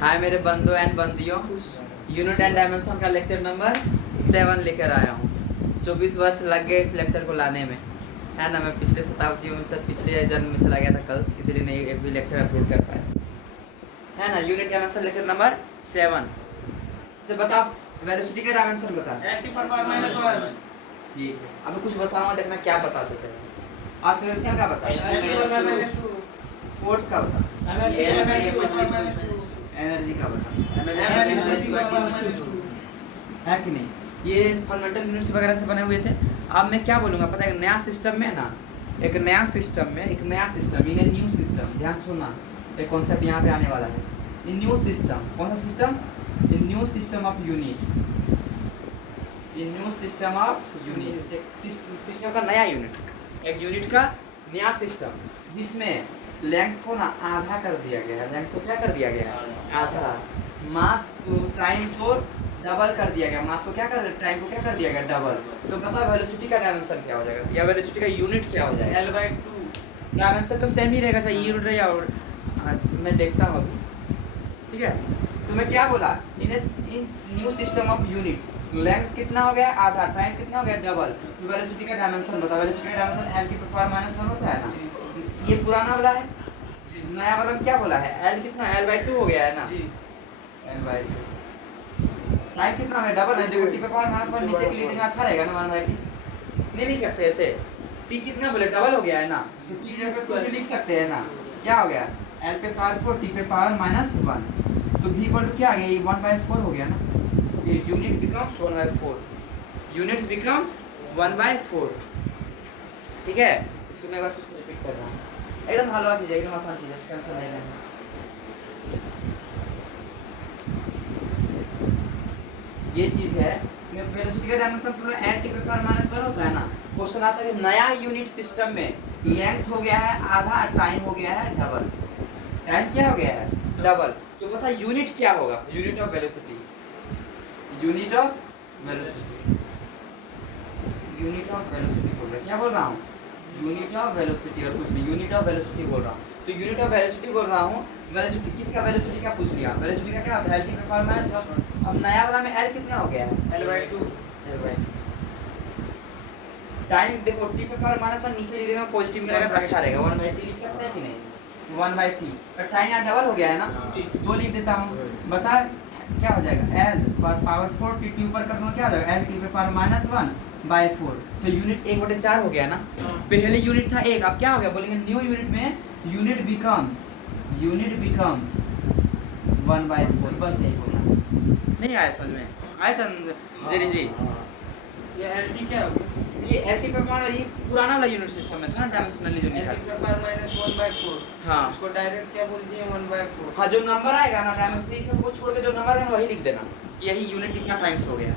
हाय मेरे बंधु एंड बंदियों, यूनिट एंड डायमेंशन का लेक्चर नंबर 7 लेकर आया हूँ। 24 वर्ष लग गए इस लेक्चर को लाने में, है ना। मैं पिछले शताब्दी में पिछले जन्म में चला गया था कल, इसीलिए नहीं एक भी लेक्चर अपलोड कर पाया, है ना। Unit dimension lecture number 7। तो बता वेलोसिटी का डायमेंशन बता। ठीक है, अब कुछ बताऊंगा, देखना क्या बताते थे। एक्सेलरेशन का बता, फोर्स का बता, एनर्जी का बता, है कि नहीं। ये फंडामेंटल यूनिट्स वगैरह से बने हुए थे। अब मैं क्या बोलूँगा पता है, एक नया सिस्टम में ना, एक नया सिस्टम, इन न्यू सिस्टम, ध्यान सुनना, एक कॉन्सेप्ट यहाँ पे आने वाला है। इन न्यू सिस्टम, कौन सा system? In new system of unit, in new system of unit, एक सिस्टम का नया यूनिट, एक यूनिट का नया सिस्टम, जिसमें लेंथ को ना आधा कर दिया गया है। लेंथ को क्या कर दिया गया है? आधा। मास को, टाइम को डबल कर दिया गया। मास को क्या कर, टाइम को क्या कर दिया गया? डबल। तो पता है वेलोसिटी का डायमेंशन क्या हो जाएगा, या वेलोसिटी का यूनिट क्या हो जाएगा? L/2। डायमेंशन तो सेम ही रहेगा, चाहे यूनिट रहे या मैं देखता हूँ अभी, ठीक है। तो मैं क्या बोला, in new system of unit, length कितना हो गया? आधा। टाइम कितना हो गया? डबल। तो वेलोसिटी का डायमेंशन बताओ। वेलोसिटी का डायमेंशन l की पावर -1 होता है ना। ये पुराना वाला है, नया वाला क्या बोला है? l कितना? L/2 हो गया है ना। L/2। टाइम कितना है? डबल है। देखो t पे पावर -1 नीचे के लिए देना अच्छा रहेगा ना। 1/t नहीं लिख सकते ऐसे। t कितना बोले? डबल हो गया है ना, तो t की जगह 2 लिख सकते हैं ना। क्या हो गया? l पे पावर 4, t पे पावर -1, तो v इक्वल टू क्या आ गया? ये 1/4 हो गया ना। ये यूनिट बिकम्स 1/4, यूनिट्स बिकम्स 1/4, ठीक है। इसको मैं एक बार फिर से रिपीट कर रहा हूँ। एकदम हलवा चीज है, एकदम आसान चीज है, टेंशन नहीं लेना। ये चीज है, वेलोसिटी का डायमेंशन पूरा l t पे पावर -1 होता है ना। क्वेश्चन आता है कि नया यूनिट सिस्टम में लेंथ हो गया है आधा, टाइम हो गया है डबल। टाइम क्या हो गया है? डबल। तो बता यूनिट क्या होगा? Unit of velocity, unit of velocity, unit of velocity बोल रहा है। क्या बोल रहा हूँ? यूनिट ऑफ वेलोसिटी, और कुछ नहीं, यूनिट ऑफ वेलोसिटी बोल रहा हूँ। तो यूनिट ऑफ वेलोसिटी बोल रहा हूँ। वेलोसिटी किसका? वेलोसिटी का पूछ लिया। वेलोसिटी का क्या होता है? l t पे पावर -1। अब नया वाला में l कितना हो गया है? L/2। टाइम देखो t पे पावर -1 नीचे लिख देगा, पॉजिटिव में रहेगा तो अच्छा रहेगा। 1/t लिख सकते हैं कि नहीं? 1/t। पर टाइम यहाँ डबल हो गया है ना, 2 लिख देता हूँ। बता क्या हो जाएगा? l पावर 4 t ऊपर कर दूंगा, क्या हो जाएगा? l t पे पावर -1/4। तो यूनिट 1/4 हो गया ना। पहले यूनिट था 1, अब क्या हो गया? बोलेंगे न्यू यूनिट में यूनिट बिकम्स 1/4। बस यही बोलना। नहीं आया समझ में? आया चंद जेरी जी? ये LT क्या होगा? ये l t पे पावर, ये पुराना वाला यूनिट सिस्टम में था ना, डायमेंशनली जो निकाल। LT पे पावर -1/4। हाँ, उसको डायरेक्ट क्या बोल दिए? 1/4। हाँ, जो नंबर आएगा ना डायमेंशनली सबको छोड़ के जो नंबर है वही लिख देना कि यही यूनिट कितना टाइम्स हो गया।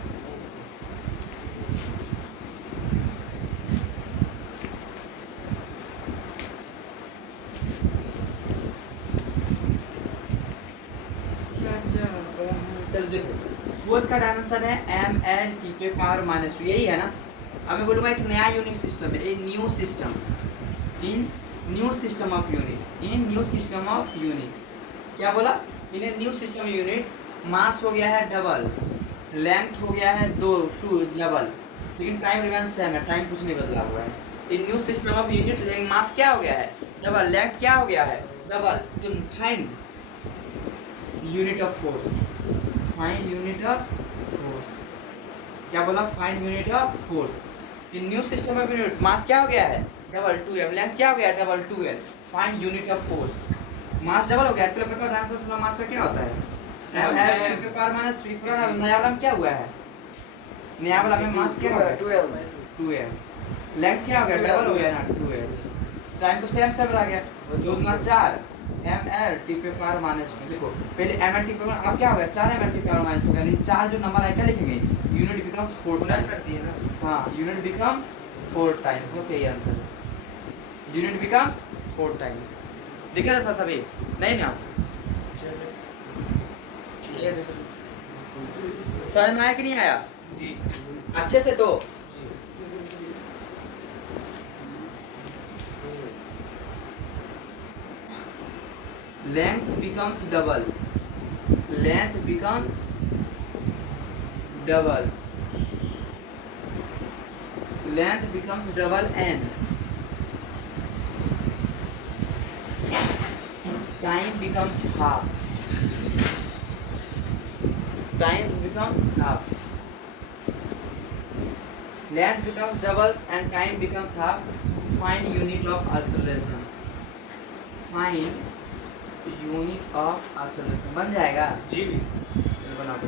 चलो देखो, फोर्स का डायमेंशन है ml t पे पावर -2, यही है ना। अब मैं बोलूँगा एक नया यूनिट सिस्टम है, एक new system, in new system of unit, in new system of unit. क्या बोला? इन ए न्यू सिस्टम यूनिट, मास हो गया है डबल, लेंथ हो गया है 2 डबल, लेकिन टाइम रिमेंस सेम है, टाइम कुछ नहीं बदला हुआ है। इन न्यू सिस्टम ऑफ यूनिट, लेकिन मास क्या हो गया है? डबल, लेंथ क्या हो गया है? डबल। तो find unit of force, find unit of force. क्या बोला? Find unit of force. In new system of unit, mass क्या हो गया है? डबल, 2m, लेंथ क्या हो गया है? Double, 2l। Find unit of force. Mass double हो गया, पहले पता है डायमेंशन मास का क्या होता है? m l पे पावर -3। पुराना नया वाला में क्या हुआ है? नया वाला में मास क्या हो गया? 2m। लेंथ क्या हो गया? डबल हो गया ना, 2l। टाइम तो सेम आ गया, 2 गुना 4 ml t पे पावर -2। देखो पहले ml t पे पावर, अब क्या हो गया? 4 ml t पे पावर -2 हो गया। ये 4 जो नंबर आए क्या लिखेंगे? Unit becomes 4 times. हाँ, यूनिट बिकम्स 4 टाइम्स, बस यही आंसर है। Unit becomes 4 times. देखा था सभी? नहीं ना? समझ में आया कि नहीं आया? जी। अच्छे से तो length becomes double, length becomes double, length becomes double n, time becomes half, time becomes half, length becomes doubles and time becomes half. Find unit of acceleration, find unit of acceleration बन जाएगा जी चलो बना दो।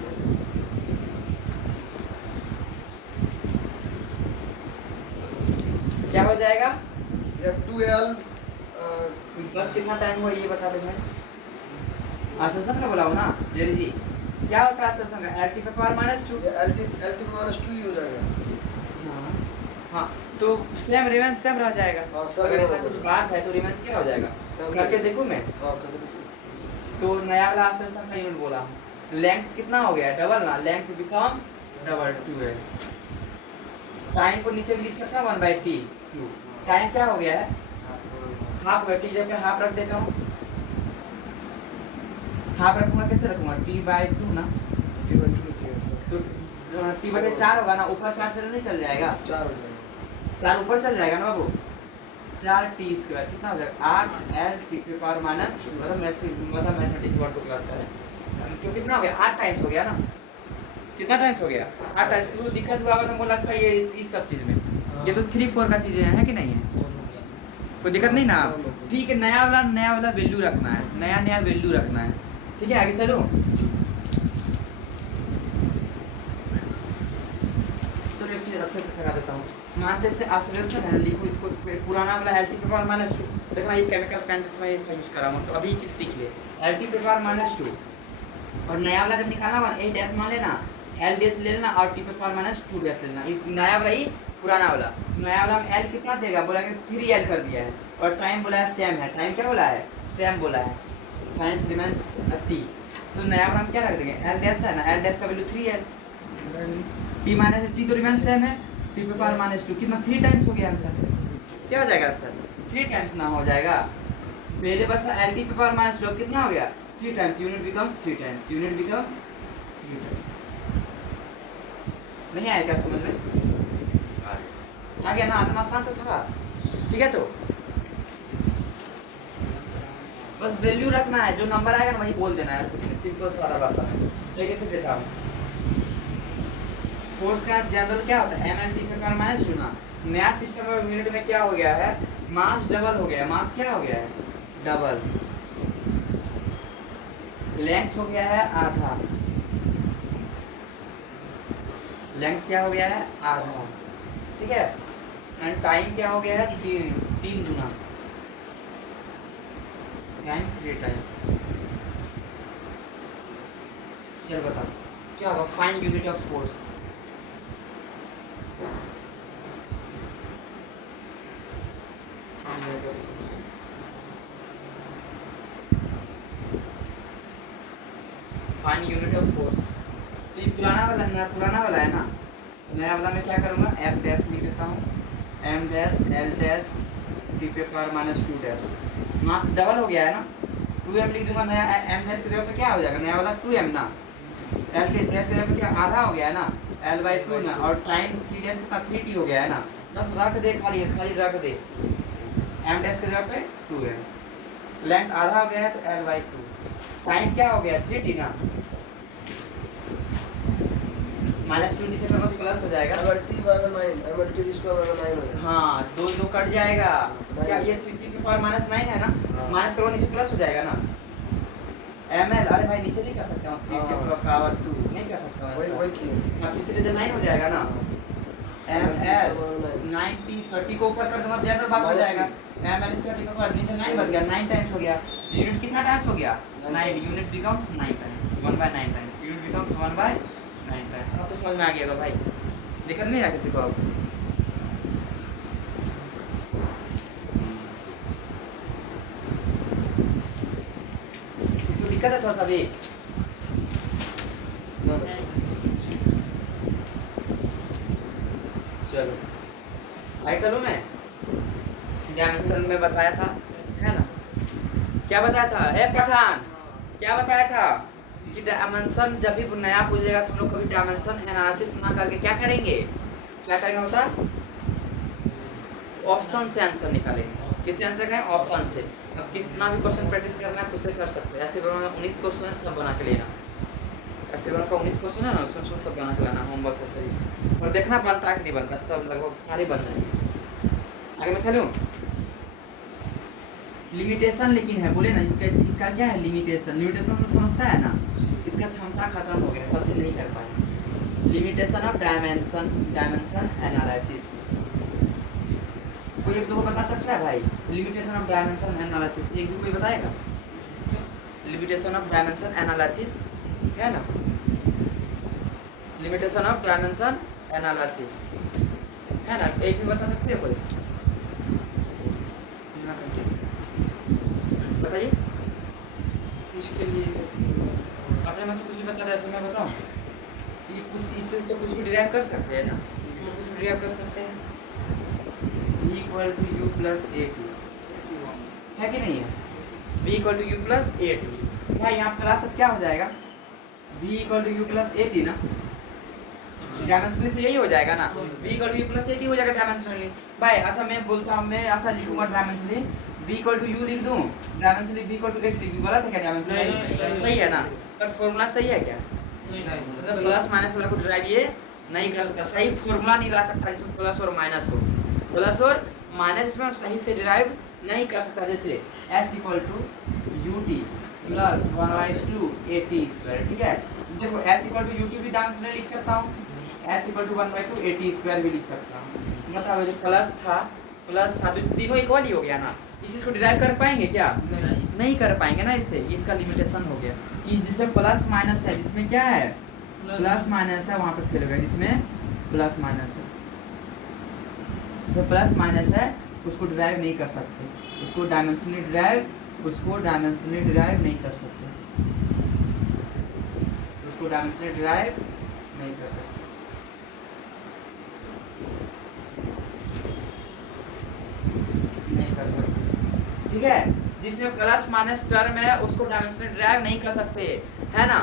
क्या हो जाएगा? F2L बस कितना टाइम हुआ ये बता दो भाई। आसेशन का बुलाओ ना जेरी जी, क्या होता है आसेशन का? LT पे पावर माइनस 2। LT माइनस 2 ही हो जाएगा। हाँ तो सेम रिमेंस सेम रह जाएगा। हाँ, सब अगर ऐसा रह कुछ जाएगा। बात है तो रिमेंस क्या हो जाएगा? सेम करके रहेगा। देखूं मैं। हाँ करके देखिए। तो नया वाला आसेशन का यूनिट बोला, लेंथ कितना हो गया? डबल ना, length becomes double 2l। Time को नीचे भी लिख सकता हूं 1/t। टाइम क्या हो गया है? हाफ का t, जब मैं हाफ रख देता हूं, हाफ रखूंगा कैसे रखूंगा? t/2 ना, T/2 किया तो t/4 होगा ना, ऊपर 4 चल नहीं चल जाएगा? 4 हो जाएगा। 4 ऊपर चल जाएगा ना बाबू। 4t स्क्वायर कितना हो जाएगा? 8l t power minus 2। मतलब मैथमेटिक्स 1 2 क्लास का है। तो कितना हो गया? 8 टाइम्स हो गया ना। कितना टाइम्स हो गया? 8 टाइम्स। तो दिक्कत हुआ अगर तुमको लगता है ये इस सब चीज में, ये तो 3 4 का चीजें हैं कि नहीं है? कोई दिक्कत नहीं ना? ठीक है, नया वाला वैल्यू रखना है, नया वैल्यू रखना है। ठीक है, आगे चलो। चलो एक चीज अच्छे से लगा देता हूँ। मानते से एक्सेलरेशन है, लिखो इसको पुराना वाला LT पे पावर माइनस 2। देखना ये केमिकल काइनेटिक्स में इसका यूज कर रहा हूँ, तो अभी ये चीज सीख ले। LT पे पावर माइनस 2 और नया वाला जब निकालना होगा a डैश मान लेना, l डैश ले लेना और t पे पावर माइनस 2 डैश ले लेना। ये नया वाला, ये पुराना वाला। नया वाला में l कितना देगा? बोला कि 3l कर दिया है, और टाइम बोला है सेम है। टाइम क्या बोला है? सेम बोला है। Times remain t। तो नया वाला में क्या रख देंगे? l डैश है ना, l डैश का value 3l, t minus t तो रिमेन सेम है, t पे पावर माइनस 2 कितना? 3 टाइम्स हो गया आंसर। क्या हो जाएगा आंसर? 3 टाइम्स ना हो जाएगा। पहले बस LT पे पावर माइनस 2 कितना हो गया? 3 times. Unit becomes 3 times, unit becomes 3 times. नहीं आया क्या समझ में? आ गया ना? आत्मा आसान तो था। ठीक है, तो बस वैल्यू रखना है, जो नंबर आएगा ना वही बोल देना है। कुछ नहीं, सिंपल सादा भाषा में। तो कैसे देता हूँ? फोर्स का जनरल क्या होता है? mLT पे पावर माइनस 2 ना। नया सिस्टम में यूनिट में क्या हो गया है? मास डबल हो गया है। मास क्या हो गया है? डबल। लेंथ हो गया है आधा। लेंथ क्या हो गया है? आधा। ठीक है, एंड टाइम क्या हो गया है? 3 गुना। Time 3 times. चल बताओ क्या होगा? Find unit of force. Find unit of force. तो ये पुराना वाला है ना। नया वाला में क्या करूँगा? F डैश लिख देता हूँ, M dash L dash T पे power minus 2 dash. Mass double हो गया है ना, 2m लिख दूंगा। नया M डैश की जगह पे क्या हो जाएगा? नया वाला 2m ना, L के डैश की जगह पे क्या आधा हो गया है ना, L/2 ना, और टाइम T डैश कितना? 3t हो गया है ना। बस रख दे, खाली रख दे। M डैश की जगह पे 2m। लेंथ आधा हो गया है तो L/2। टाइम क्या हो गया? 3t ना, माइनस 2 नीचे करोगे तो प्लस हो जाएगा। MLT स्क्वायर 9 हो जाएगा। हाँ, दो कट जाएगा। नहीं। क्या ये 3t की पावर माइनस 9 है ना? हाँ। माइनस करोगे नीचे प्लस हो जाएगा ना। ml, अरे भाई नीचे नहीं कर सकता हूँ, 3 की हाँ। पावर 2 नहीं कर सकता हूँ ऐसा। वही किए। हाँ, 3 9 हो जाएगा ना। ml 9t स्क्वायर, t को ऊपर कर दूंगा जनरल बात हो Minus जाएगा। ml स्क्वायर t का पावर नीचे 9 बच गया, 9 टाइम्स हो गया। यूनिट कितना टाइम्स हो गया? 9। Unit becomes 9 times, 1/9 times. Unit becomes 1/9 times. अब तो समझ में आ गया भाई, दिक्कत नहीं है किसी को अब? इसको दिक्कत है थोड़ा सा भी? चलो आगे चलो। मैं डायमेंशन में बताया था, है ना? क्या बताया था? ए पठान, क्या बताया था? कि डायमेंशन जब भी नया पूछेगा तो हम लोग कभी डायमेंशन एनालिसिस ना करके क्या करेंगे बता, ऑप्शन से आंसर निकालेंगे। किससे आंसर करें? ऑप्शन से। अब कितना भी क्वेश्चन प्रैक्टिस करना है उससे कर सकते हैं। ऐसे बना 19 क्वेश्चन सब बना के लेना, ऐसे बना का 19 क्वेश्चन है ना, उसमें सब बना के लाना होमवर्क है सही, और देखना बनता है कि नहीं बनता, सब लगभग सारे बन जाएंगे। आगे मैं चलूँ, लिमिटेशन लेकिन है, बोले ना इसका क्या है लिमिटेशन तो समझता है ना, इसका क्षमता खत्म हो गया, सब चीज नहीं कर पाए। लिमिटेशन ऑफ डायमेंशन एनालिसिस, कोई एक दो को बता सकता है भाई? लिमिटेशन ऑफ डायमेंशन एनालिसिस एक भी कोई बताएगा? लिमिटेशन ऑफ डायमेंशन एनालिसिस है ना, लिमिटेशन ऑफ डायमेंशन एनालिसिस है ना, एक भी बता सकते हो कोई? बताइए। इसके लिए आपने मुझसे कुछ भी बता रहा है, मैं बताऊं? ये कुछ इससे तो कुछ भी डिराइव कर सकते हैं ना, इससे कुछ भी डिराइव कर सकते हैं। v equal to u plus a t है कि नहीं है? v equal to u plus a t, भाई यहाँ क्लास अब क्या हो जाएगा? v equal to u plus a t ना, डायमेंशनली तो यही हो जाएगा ना, v equal to u plus a t हो जाएगा डायमेंशनली भाई। अच्छा मैं बोलता हूँ, मैं ऐसा लिखूंगा dimensionally v equal to u लिख दूँ, डायमेंशनली v इक्वल टू 8 लिख दूँ, गलत है क्या? डायमेंशनली सही है ना, पर फॉर्मूला सही है क्या? मतलब प्लस माइनस वाला को ड्राइव ये नहीं कर सकता, सही फॉर्मूला नहीं ला सकता जिसमें प्लस और माइनस हो, प्लस और माइनस में सही से ड्राइव नहीं कर सकता। जैसे s equal to u t plus 1/2 a t square, ठीक है। देखो s equal to u t भी डायमेंशनली लिख सकता हूँ, s equal to 1/2 a t square भी लिख सकता हूँ। मतलब जो प्लस था तो तीनों इक्वल ही हो गया ना, इस चीज़ को डिराइव कर पाएंगे क्या? नहीं कर पाएंगे ना, इससे ये इसका लिमिटेशन हो गया कि जिसमें प्लस माइनस है, जिसमें क्या है प्लस माइनस है, वहाँ पे फेल हो गया, जिसमें प्लस माइनस है, जिसमें प्लस माइनस है उसको डिराइव नहीं कर सकते, उसको डायमेंशनली डिराइव नहीं कर सकते, उसको डायमेंशनली डिराइव नहीं कर सकते। ठीक है, जिसमें प्लस माइनस टर्म है उसको डायमेंशनली डिराइव नहीं कर सकते, है ना।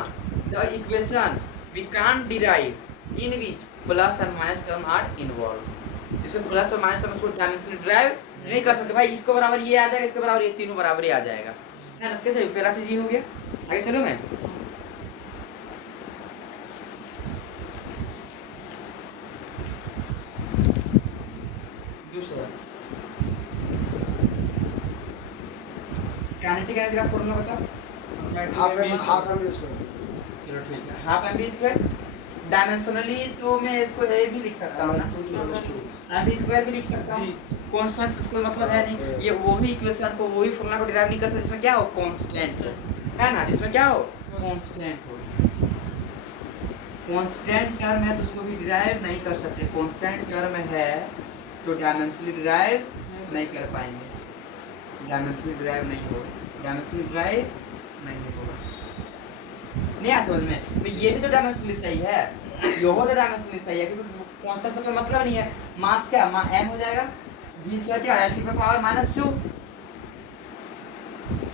The equation we can't derive in which plus and minus term are involve, जिसमें प्लस और माइनस टर्म उसको डायमेंशनली डिराइव नहीं कर सकते। भाई इसको बराबर ये आ जाएगा, इसके बराबर ये, तीनों बराबर ही आ जाएगा, है ना। कैसे? पहला चीज ये हो गया। आगे चलो मैं दूसरा काइनेटिक एनर्जी का फॉर्मूला बताओ। Half m square. चलो ठीक है, half m b square. Dimensionally तो मैं इसको ए भी लिख सकता हूँ ना, एम बी स्क्वायर भी लिख सकता हूँ। कांस्टेंट कोई मतलब है नहीं, ये वही इक्वेशन को वही फॉर्मूला को डिराइव नहीं कर सकते जिसमें क्या हो कांस्टेंट, है ना, जिसमें क्या हो कांस्टेंट हो। कांस्टेंट टर्म है तो उसको भी डिराइव नहीं कर सकते, कांस्टेंट टर्म है तो डायमेंशनली डिराइव नहीं कर पाएंगे, डायमेंशनली डिराइव नहीं होगा, डायमेंशनली डिराइव नहीं होगा। नहीं आ समझ में? तो ये भी तो डायमेंशनली सही है, ये हो तो डायमेंशनली सही है, क्योंकि कांस्टेंट से कोई मतलब नहीं है। मास क्या m हो जाएगा, v स्क्वायर क्या l की पावर -2,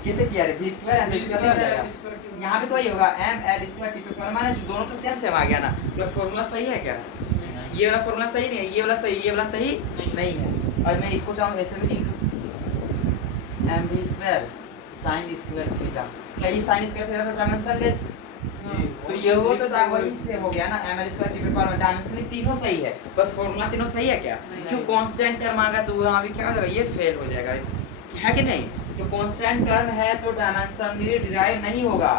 कैसे किया रे, v स्क्वायर m स्क्वायर हो जाएगा। यहाँ पे तो वही होगा m l स्क्वायर की पावर -2, दोनों तो सेम आ गया ना। तो फॉर्मूला सही है क्या? ये वाला फॉर्मूला सही नहीं है, ये वाला सही नहीं है। और मैं इसको चाहूँ ऐसे भी लिख दूँ, m square sin square theta, क्या ये sin स्क्वायर थीटा का डायमेंशन लेस, तो ये हो तो वही से हो गया ना, ml स्क्वायर की पावर डायमेंशनली तीनों सही है, पर फॉर्मूला तीनों सही है क्या? क्यों कांस्टेंट टर्म आ गया तो वहाँ भी क्या हो जाएगा, ये फेल हो जाएगा, है कि नहीं। तो कांस्टेंट टर्म है तो डायमेंशनली डिराइव नहीं होगा,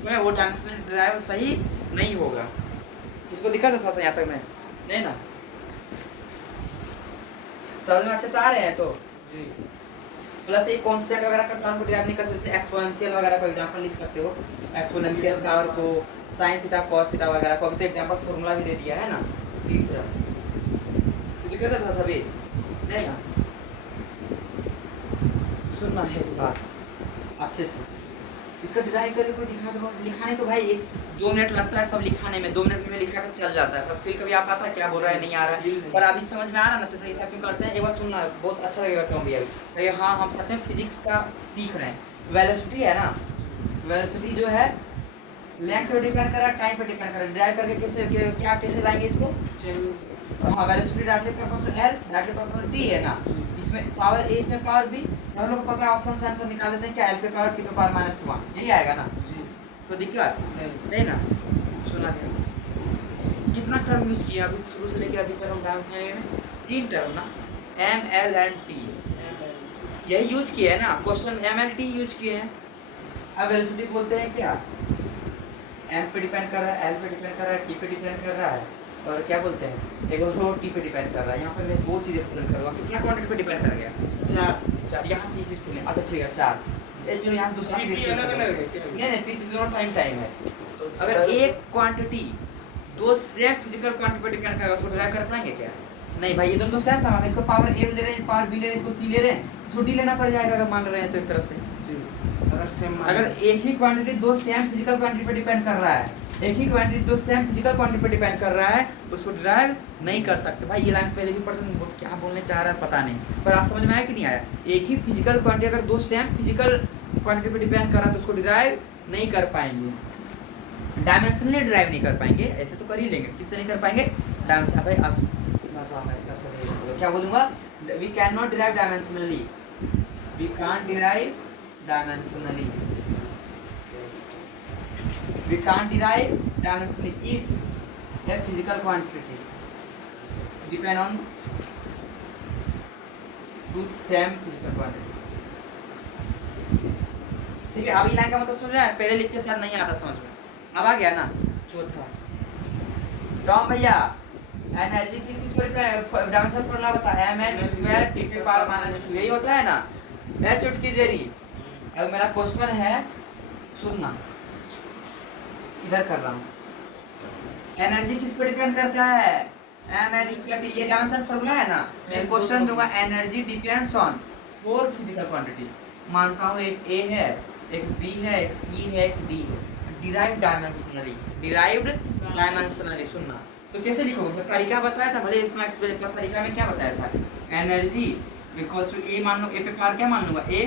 तो वो डायमेंशनली डिराइव सही नहीं होगा। इसको दिखा था थोड़ा सा यहाँ तक में, नहीं ना समझ में अच्छे से आ रहे हैं? तो जी प्लस एक कांस्टेंट वगैरह का टर्म को डिराइव नहीं कर सकते, एक्सपोनेंशियल वगैरह का एग्जांपल लिख सकते हो, एक्सपोनेंशियल पावर को sin थीटा cos थीटा वगैरह को, अभी तो एग्जांपल फॉर्मूला भी दे दिया है ना। तीसरा तो दिक्कत था सभी, है ना। सुनना है बात अच्छे से, इसका डिराइव करके कोई दिखा दो, लिखाने तो भाई 1-2 मिनट लगता है सब लिखाने में, 2 मिनट में लिखा कर चल जाता है, तब फिर कभी आप आता है क्या बोल रहा है नहीं आ रहा है, पर अभी समझ में आ रहा है ना अच्छे से, ऐसा क्यों करते हैं। एक बार सुनना बहुत अच्छा लगेगा टॉम भी अभी, हाँ हम सच में फिजिक्स का सीख रहे हैं। वेलोसिटी है ना, वेलोसिटी जो है लेंथ पे डिपेंड कर रहा है, टाइम पे डिपेंड कर रहा है। डिराइव करके क्या कैसे लाएंगे इसको? हाँ, velocity directly proportional L directly proportional T है ना, इसमें पावर A से पावर B, हम लोग को पता है ऑप्शन आंसर निकाल लेते हैं क्या, L पे पावर T पे पावर -1 यही आएगा ना जी। तो दिक्कत नहीं ना। सुना ध्यान से, कितना टर्म यूज किया अभी शुरू से लेकर अभी तक हम डांस में? 3 टर्म ना, M L एंड T यही यूज किए हैं ना, question M L T use किए हैं। अब वेलोसिटी बोलते हैं क्या, M पे डिपेंड कर रहा है, L पे डिपेंड कर रहा है, T पे डिपेंड कर रहा है, और क्या बोलते हैं एक रो T पे डिपेंड कर रहा है। यहाँ पर मैं दो चीज़ एक्सप्लेन करूँगा, कितना क्वांटिटी पे डिपेंड कर गया? 4। यहाँ से ये चीज़ खुले, अच्छा ठीक है 4। ये चलो यहाँ से दूसरा चीज़ अलग अलग है क्या? नहीं T दोनों टाइम है। तो अगर एक क्वांटिटी दो सेम फिजिकल क्वांटिटी पे डिपेंड करेगा, उसको डिराइव कर पाएंगे क्या? नहीं भाई, ये दोनों तो सेम समान है। इसको पावर A ले रहे हैं, पावर B ले रहे हैं, इसको C ले रहे हैं, इसको D लेना पड़ जाएगा अगर मान रहे हैं तो एक तरह से। जी। अगर सेम अगर एक ही क्वांटिटी दो सेम फिजिकल क्वांटिटी पे डिपेंड कर रहा है, एक ही क्वांटिटी दो सेम फिजिकल क्वांटिटी पे डिपेंड कर रहा है, उसको डिराइव नहीं कर सकते। भाई ये लाइन पहले भी पढ़ते हैं, क्या बोलने चाह रहा है पता नहीं, पर आज समझ में आया कि नहीं आया? एक ही फिजिकल क्वांटिटी अगर दो सेम फिजिकल क्वांटिटी पे डिपेंड कर रहा है तो उसको डिराइव नहीं कर पाएंगे, डायमेंशनली डिराइव नहीं कर पाएंगे। ऐसे तो कर ही लेंगे, किससे नहीं कर पाएंगे? डायमेंशन। भाई क्या बोलूँगा, we can not derive dimensionally, we can't derive dimensionally, we can't derive dimensionally if a physical quantity depend on two same physical quantity। ठीक है, अभी लाइन का मतलब समझ में आया? पहले लिख के शायद नहीं आता समझ में, अब आ गया ना। चौथा टॉम भैया, एनर्जी किस किस पर डायमेंशन फॉर्मूला बता, mn² T पे पावर -2 यही होता है ना। ए चुटकी जेरी, अब मेरा क्वेश्चन है, सुनना इधर कर रहा हूँ, एनर्जी किस पर डिपेंड करता है? mn²T, ये डायमेंशन फॉर्मूला है ना। मैं क्वेश्चन दूंगा, energy depends on 4 physical quantity. मानता हूँ एक A है, एक B है, एक C है, एक D है। डिराइव्ड डायमेंशनली सुनना तो कैसे लिखोगे? तो तरीका बताया था, भले इतना एक्सप्लेन किया, तरीका में क्या बताया था? एनर्जी इक्वल्स टू A मान लो, A पे पावर क्या मान लूंगा? A,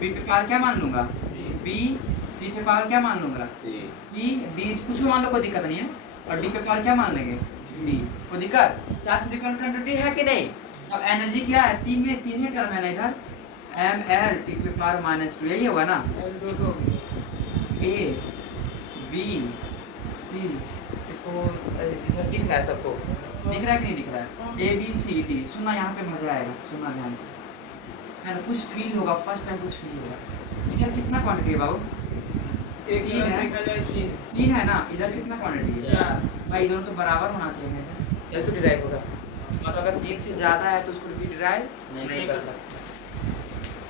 B पे पावर क्या मान लूंगा? B, C पे पावर क्या मान लूंगा? C, D कुछ मान लो, कोई दिक्कत नहीं है, और D पे पावर क्या मान लेंगे? D। कोई दिक्कत? 4 फिजिकल क्वांटिटी है कि नहीं? अब एनर्जी क्या है? 3 ही टर्म है ना इधर, ml T पे पावर -2 यही होगा ना। A, B, C, इसको इधर दिख रहा है सबको? दिख रहा है कि नहीं दिख रहा है? A B C D, सुनना यहाँ पे मजा आएगा, सुनना ध्यान से, है ना? कुछ फील होगा, फर्स्ट टाइम कुछ फील होगा। इधर कितना क्वांटिटी है बाबू? एक तीन है। देखा जाए 3 है ना, इधर कितना क्वांटिटी है? 4। भाई दोनों तो बराबर होना चाहिए, जब तो डिराइव होगा। मतलब अगर 3 से ज़्यादा है तो उसको भी डिराइव नहीं कर सकते।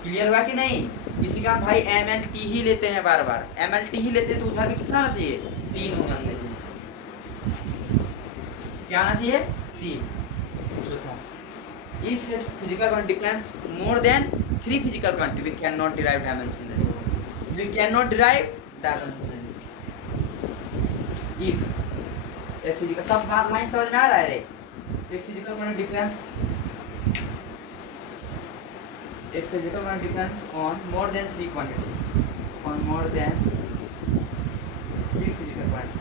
क्लियर हुआ कि नहीं? इसी का भाई ml T ही लेते हैं, बार बार ml T ही लेते हैं, तो उधर भी कितना होना चाहिए? 3 होना चाहिए। क्या आना चाहिए? 3। चौथा, if his physical quantity depends more than 3 physical quantity, we cannot derive dimensionally. We cannot derive dimensionally. If a physical, सब बात लाइन समझ में आ रहा है रे? If physical quantity depends on more than 3 quantity, on more than 3 physical quantity,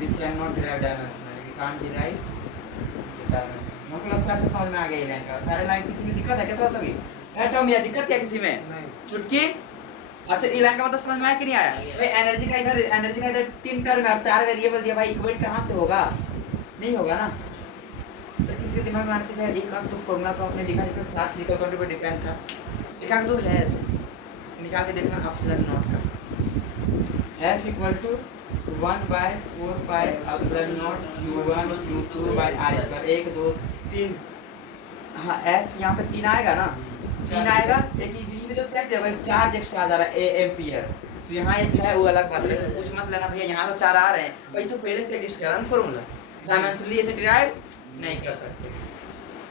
we cannot derive dimensionally. We can't derive dimension. मेरे को लगता है समझ में आ गया ये लाइन का। सारे लाइन किसी में दिक्कत है क्या? थोड़ा सा भी एटम या दिक्कत क्या किसी में? चुटकी। अच्छा ये लाइन का मतलब समझ में आया कि नहीं आया? भाई एनर्जी का इधर 3 टर्म है और 4 वेरिएबल दिया, भाई इक्वेट कहाँ से होगा? नहीं होगा ना। तो किसी के दिमाग में आना चाहिए एक आध दो फॉर्मूला तो आपने लिखा, इसका 4 फिजिकल क्वांटिटी पर डिपेंड था, एक आध दो है ऐसे, निकाल के देखना एप्सिलॉन नॉट का। F = 1/4 pi epsilon not Q1 Q2 by r²। 1 2 3। हाँ F यहाँ पे 3 आएगा ना, 3 आएगा। एक इधर में जो सेक्स है वो चार्ज एक्स्ट्रा आ जा रहा है एम्पियर, तो यहाँ एक है वो अलग बात है, कुछ मत लेना भैया, यहाँ तो 4 आ रहे हैं भाई, तो पहले से एग्जिस्ट कर रहा है ना फॉर्मूला, डायमेंशनली ऐसे डिराइव नहीं कर सकते।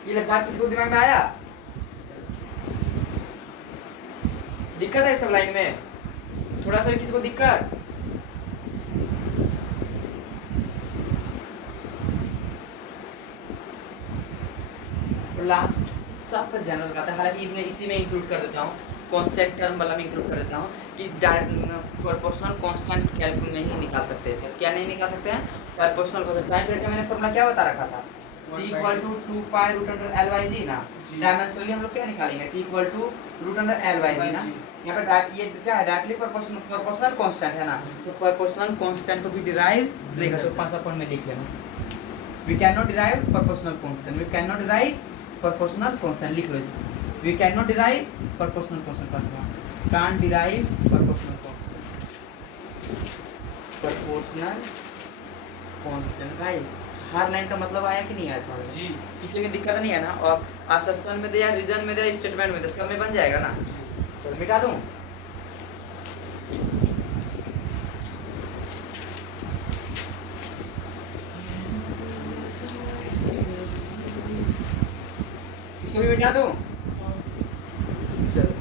ये बात किसी को दिमाग में आया? दिक्कत है सब लाइन में? थोड़ा सा भी किसी को दिक्कत? लास्ट सबका जनरल बात है, हालांकि मैं इसी में इंक्लूड कर देता हूँ, कॉन्सेप्ट टर्म वाला में इंक्लूड कर देता हूँ कि प्रोपोर्शनल कांस्टेंट कैलकुलेट नहीं निकाल सकते सर। क्या नहीं निकाल सकते हैं? Proportional constant. टाइम पीरियड का मैंने फॉर्मूला क्या बता रखा था? t equal to 2 pi root under l by g ना। जी। डायमेंशनली हम लोग क्या निकालेंगे? t equal to root under l by g ना। यहाँ पे ये क्या है? डायरेक्टली प्रोपोर्शनल कांस्टेंट है ना, तो प्रोपोर्शनल कांस्टेंट को भी डिराइव नहीं कर, तो 5 पॉइंट में लिख लेना। We can not derive proportional constant, we can not derive proportional constant, लिख लो इसको। We can not derive proportional constant, can't derive proportional constant, proportional constant. भाई हर लाइन का मतलब आया कि नहीं आया समझ? जी। किसी में दिक्कत नहीं है ना? और आसस्टन में दे या रीजन में दे या स्टेटमेंट में दे, सब में बन जाएगा ना। चलो मिटा दूं। इसको भी मिटा दूं। चलो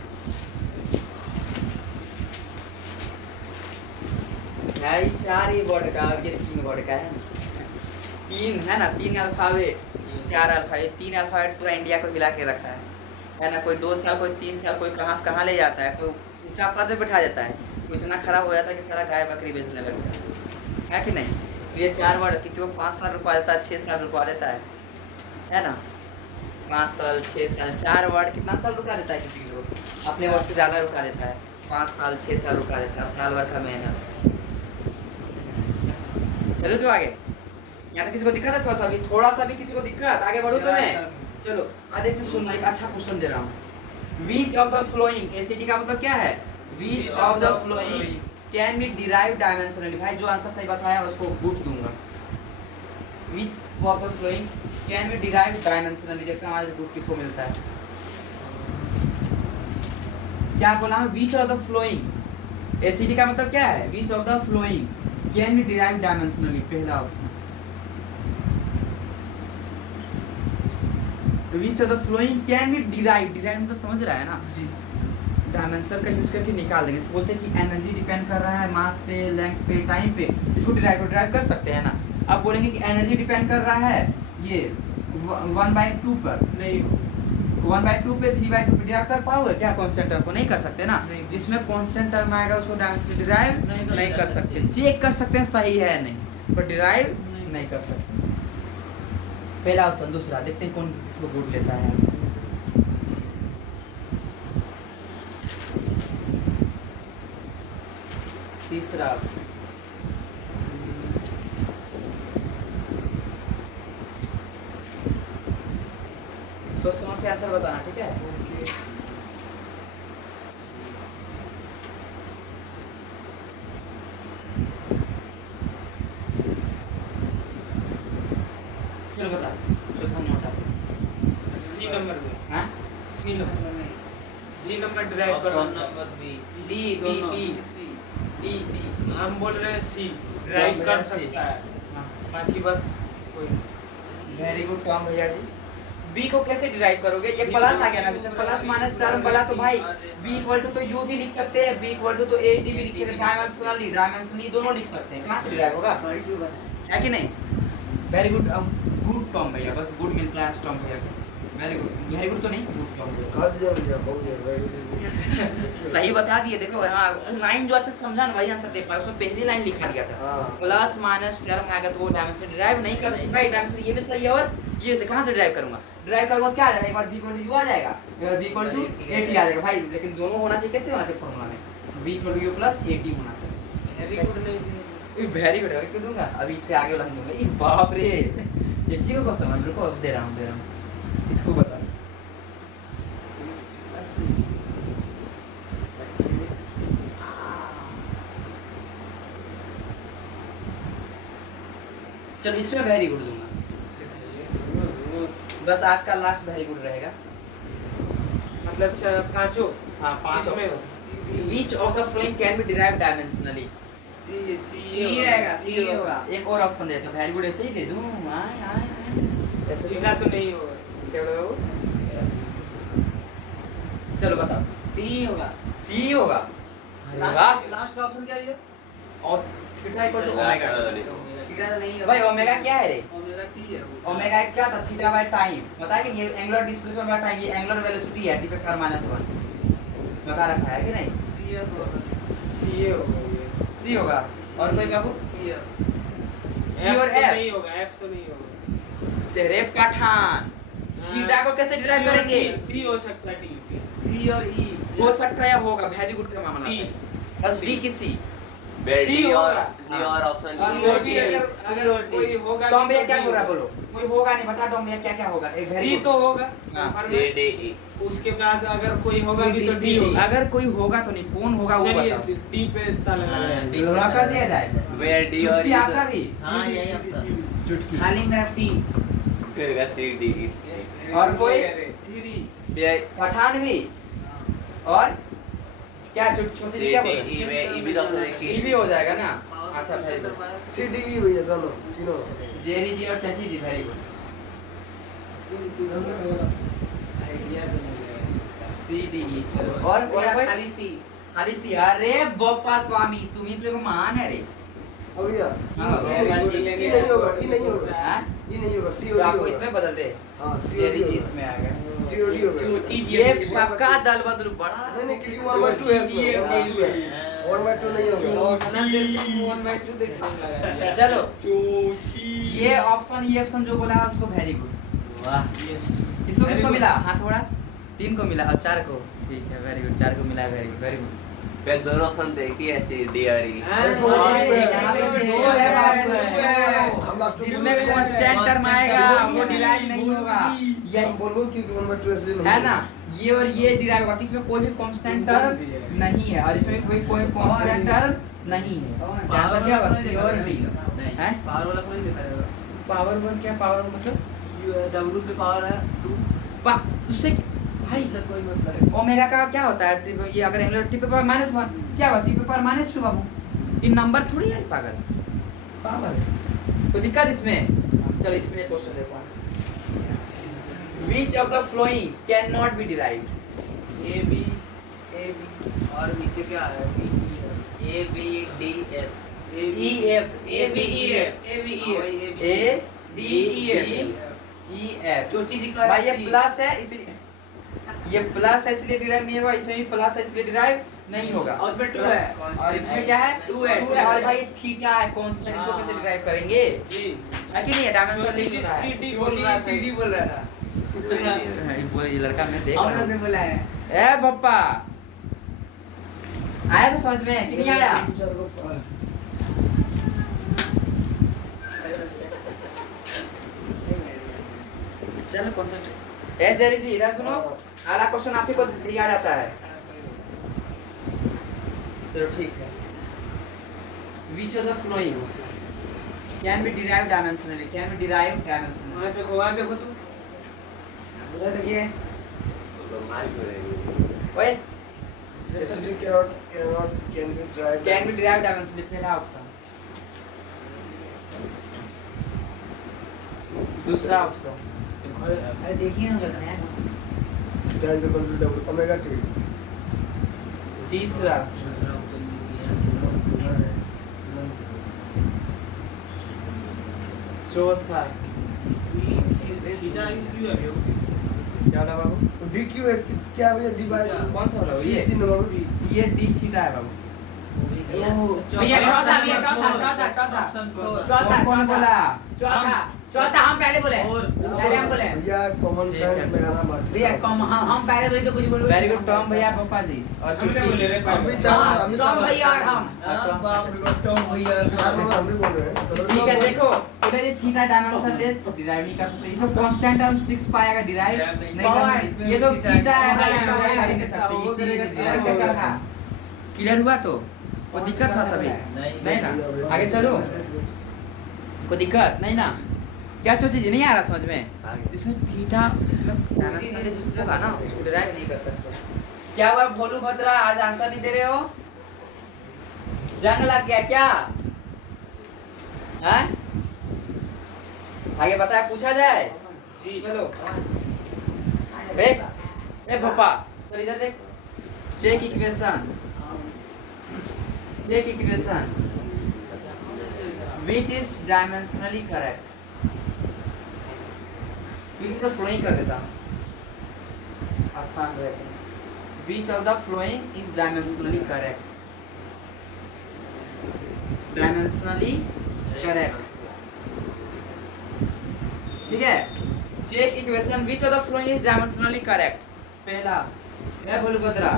भाई 4 ही वर्ड का और ये 3 वर्ड का है। 3 है ना, 3 अल्फाबेट 4 अल्फाबेट, 3 अल्फाबेट पूरा इंडिया को हिला के रखा है ना। कोई 2 साल कोई 3 साल कोई कहाँ से कहाँ ले जाता है, कोई चापा पे बैठा जाता है, कोई इतना खराब हो जाता है कि सारा गाय बकरी बेचने लगता है कि नहीं? ये 4 वर्ड किसी को 5 साल रुपया देता है, 6 साल रुपया देता है ना। 5 साल 6 साल 4 वर्ड कितना साल रुका देता है किसी को? अपने वर्ड से ज़्यादा रुका देता है। 5 साल 6 साल रुका देता है, साल भर का मेहनत। चलो तो आगे। यहाँ तो किसी को दिक्कत है? थोड़ा सा भी किसी को दिक्कत? आगे बढ़ो तो मैं। चलो आगे से सुनना, एक अच्छा क्वेश्चन दे रहा हूँ। विच ऑफ द फ्लोइंग, एसिडी का मतलब क्या है? Which of the following can be derive dimensionally. भाई जो आंसर सही बताया उसको गुड दूंगा। Which of the following can be derive dimensionally. देखते हैं हमारे गुड किसको मिलता है। क्या बोला? विच ऑफ द फ्लोइंग, एसिडी का मतलब क्या है? Which of the following can be derive dimensionally, पहला option. Which of the following can be derive, derive मतलब समझ रहा है ना जी। डायमेंशन का यूज करके निकाल देंगे। इसको बोलते हैं कि एनर्जी डिपेंड कर रहा है मास पे, लेंथ पे, टाइम पे, इसको डिराइव कर सकते हैं ना। अब बोलेंगे कि एनर्जी डिपेंड कर रहा है ये 1/2 पर, नहीं 1/2 पे 3/2 पे डिराइव कर पाओगे क्या? कांस्टेंट टर्म को नहीं कर सकते ना। नहीं। जिसमें कांस्टेंट टर्म आएगा उसको डायमेंशन डिराइव नहीं कर सकते। चेक कर सकते हैं सही है नहीं, पर डिराइव नहीं कर सकते। पहला ऑप्शन। दूसरा देखते हैं कौन किसको गुड लेता है आंसर। तीसरा ऑप्शन। सोच समझ के आंसर बताना, ठीक है? चलो बता। चौथा नोटा सी नंबर में, हाँ सी नंबर में, सी नंबर ड्राइव कर सकता है। D B B D B. हम बोल रहे हैं सी ड्राइव कर सकता है, हाँ बाकी बात कोई वेरी गुड टॉम भैया जी। बी को कैसे डिराइव करोगे? ये प्लस आ गया ना, जैसे प्लस माइनस टर्म वाला, तो भाई बी इक्वल टू तो यू भी लिख सकते हैं, बी इक्वल टू तो ए डी भी लिख सकते हैं, डायमेंशनली दोनों लिख सकते हैं। कहाँ से डिराइव होगा? है कि नहीं? वेरी गुड गुड टॉम भैया, बस गुड मिलता है टॉम भैया को। वेरी गुड तो नहीं, गुड टॉम भैया। कह दिया भैया, हो गया very सही बता दिए। देखो हाँ, लाइन जो अच्छा समझा ना वही आंसर दे पाया। उसमें पहली लाइन लिखा दिया था हाँ। प्लस माइनस टर्म आएगा तो वो डायमेंशन डिराइव नहीं कर भाई। डायमेंशन ये भी सही है, और ये से कहाँ से डिराइव करूंगा? डिराइव करूंगा क्या आ जाएगा? एक बार b इक्वल टू u आ जाएगा, एक बार b इक्वल टू at आ जाएगा भाई। लेकिन दोनों होना चाहिए, कैसे होना चाहिए फॉर्मूला में? b equal to u plus at होना चाहिए। वेरी गुड नहीं दिए। वेरी गुड है, क्यों दूंगा? अभी इसके आगे वाला नहीं दूंगा। ये बाप रे, ये क्यों को समझ, रुको अब दे रहा हूँ इसको बता। चलो इसमें वेरी गुड दूंगा, बस आज का लास्ट वेरी गुड रहेगा। मतलब पांचों। हाँ 5 इसमें option. Which of the following can be derived dimensionally? C रहेगा, सी होगा। एक और ऑप्शन देता हूँ, वेरी गुड ऐसे ही दे दूँ। ऐसे सीधा तो नहीं होगा। क्या बोलोगे? चलो बताओ। सी होगा। सी होगा। अरे वाह। लास्ट का ऑप्शन क्या है? और थीटा इक्वल टू ओमेगा। सीधा तो नहीं भाई ओमेगा क्या है रे? ओमेगा टी है वो। ओमेगा क्या था? Theta by time. पता है कि ये एंगुलर डिस्प्लेसमेंट बाय टाइम, ये एंगुलर वेलोसिटी है टी पे कर -1 बता रखा है कि नहीं? सी है तो सी होगा ये। सी होगा। और कोई बाबू? सी है। सी और तो एफ? नहीं होगा, एफ तो नहीं होगा। तेरे पठान थीटा को कैसे डिराइव C और करेंगे? D, D हो सकता है, D। सी और ई हो सकता है या होगा, वेरी गुड का मामला D। है। बस डी की सी। C होगा। डी और ऑप्शन और डी वो और भी डी अगर कोई होगा टॉम भी भैया तो क्या D बोल रहा है होगा। बोलो? कोई होगा नहीं, बता टॉम भैया क्या क्या होगा? एक very C good। तो होगा। हाँ। confirm सी है। D E. उसके बाद अगर कोई होगा भी तो D होगा। अगर कोई होगा तो नहीं, कौन होगा वो चलिए बताओ। D पे ताला लगा हाँ, है। लगा कर दिया जाए। वेयर डी और चुटकी ई आपका भी? हाँ यही ऑप्शन चुटकी। खाली मेरा सी फिर का सी डी ई। और कोई? सी डी पठान भी? और क्या छोटी सी क्या डी बोल? ई में ई भी तो ऑप्शन है ई कि भी हो जाएगा ना? अच्छा very good. C D E भैया दोनों तीनों जेरी जी और चाची जी वेरी गुड। आइडिया तो नहीं है। सी डी ई चलो। और कोई? खाली सी खाली सी। अरे बप्पा स्वामी तुम ही तो महान है रे। अब भैया हाँ, ई नहीं होगा ई नहीं होगा हाँ? ई नहीं होगा सी तो और डी आपको होगा इसमें बदल दे। हाँ सी और जेरी डी जी होगा इसमें आ गया। सी और डी होगा ये पक्का दल बदल बड़ा। नहीं नहीं क्योंकि 1/2 है इसमें 1/2 नहीं होगा खाना देर से 1/2 देखने लगा दिया। चलो ये ऑप्शन जो बोला है उसको वेरी गुड। वाह यस। इसको किसको मिला? हाँ थोड़ा 3 को मिला और 4 को। ठीक है वेरी गुड। 4 को मिला वेरी गुड वेरी गुड। फिर दोनों ऑप्शन देखी है सी डी और ई। यहाँ पे दो है बाबू। जिसमें कांस्टेंट टर्म आएगा वो डिराइव नहीं होगा। हम यही बोलो क्योंकि 1/2 इसलिए नहीं है ना? ये और ये डिराइव होगा। इसमें कोई भी कांस्टेंट टर्म नहीं है और इसमें भी कोई कांस्टेंट टर्म नहीं है। आंसर क्या होगा? सी और डी। हैं? पावर वाला को नहीं देखा जाएगा पावर वन क्या? पावर मतलब डब्ल्यू पे पावर है 2 उससे भाई इससे कोई मतलब है ओमेगा का क्या होता है? ये अगर एंगुलर टी पे पावर -1 क्या होगा? टी पे पावर -2 बाबू। इन नंबर थोड़ी यार पागल। पावर कोई दिक्कत इसमें? चलो इसमें एक क्वेश्चन देखो। Which of the following cannot be derived? A B और नीचे क्या है A B D F E F A B E F A D E F। जो चीज भाई ये प्लस है इसलिए ये प्लस है इसलिए डिराइव नहीं होगा। इसमें भी प्लस है इसलिए डिराइव नहीं होगा। और इसमें 2 है और इसमें क्या है? 2 है। 2 है। और भाई थीटा है कांस्टेंट, इसको कैसे डिराइव करेंगे? जी। है कि नहीं है? डायमेंशन लिख रहा है। CD बोल रहा है, CD बोल रहा था। ये लड़का मैं देख रहा हूँ। बोला है ए पप्पा आया तो समझ में कि नहीं आया? चल कॉन्सेंट्रेट। ए जेरी जी इधर सुनो। अगला क्वेश्चन आप ही को दिया जाता है। चलो ठीक है। Which of the following can be derived dimensionally? Can be derived dimensionally? वहाँ देखो तुम। उधर देखिए। मार करेंगे ओए ACD can be derived can be derived dimensionally पहला ऑप्शन। दूसरा ऑप्शन। अरे देखिए ना करना है theta is equal to double omega t तीसरा। चौथा। थीटा क्यू है क्या वाला बाबू? डी क्यू है क्या भैया डी बाय कौन सा वाला? सी ये 3 नंबर ये डी थीटा है बाबू। भैया चौथा कौन बोला? चौथा हम पहले बोले पहले हम बोले भैया कॉमन सेंस लगाना मत भैया कम हम पहले बोले तो कुछ बोलो वेरी गुड टॉम भैया पप्पा जी और चुटकी। हम भी चार टॉम भैया और हम चार नंबर हम भी बोल रहे हैं ठीक है देखो इधर ये थीटा डायमेंशन लेस डिराइव नहीं कर सकते। इसको कांस्टेंट टर्म 6 पाएगा डिराइव नहीं कर सकते। ये तो थीटा है भाई डिराइव नहीं कर सकते। इसीलिए डिराइव कर सकता। क्लियर हुआ? तो कोई दिक्कत था सभी? नहीं ना? आगे चलो। कोई दिक्कत नहीं ना? क्या चीज नहीं आ रहा समझ में? जिसमें थीटा जिसमें डायमेंशन लेस होगा ना उसको डिराइव नहीं कर सकते। क्या हुआ भोलू भद्रा आज आंसर नहीं दे रहे हो? जंग लग गया क्या? हैं? आगे बताया पूछा जाए? जी। चलो ए पापा चल इधर देख। Check equation which is dimensionally correct? इसी तो फ्लोइंग कर देता आसान रहता। Which of the following is dimensionally correct? Dimensionally correct. ठीक है, check equation which of the following is dimensionally correct. पहला है बलभद्रा,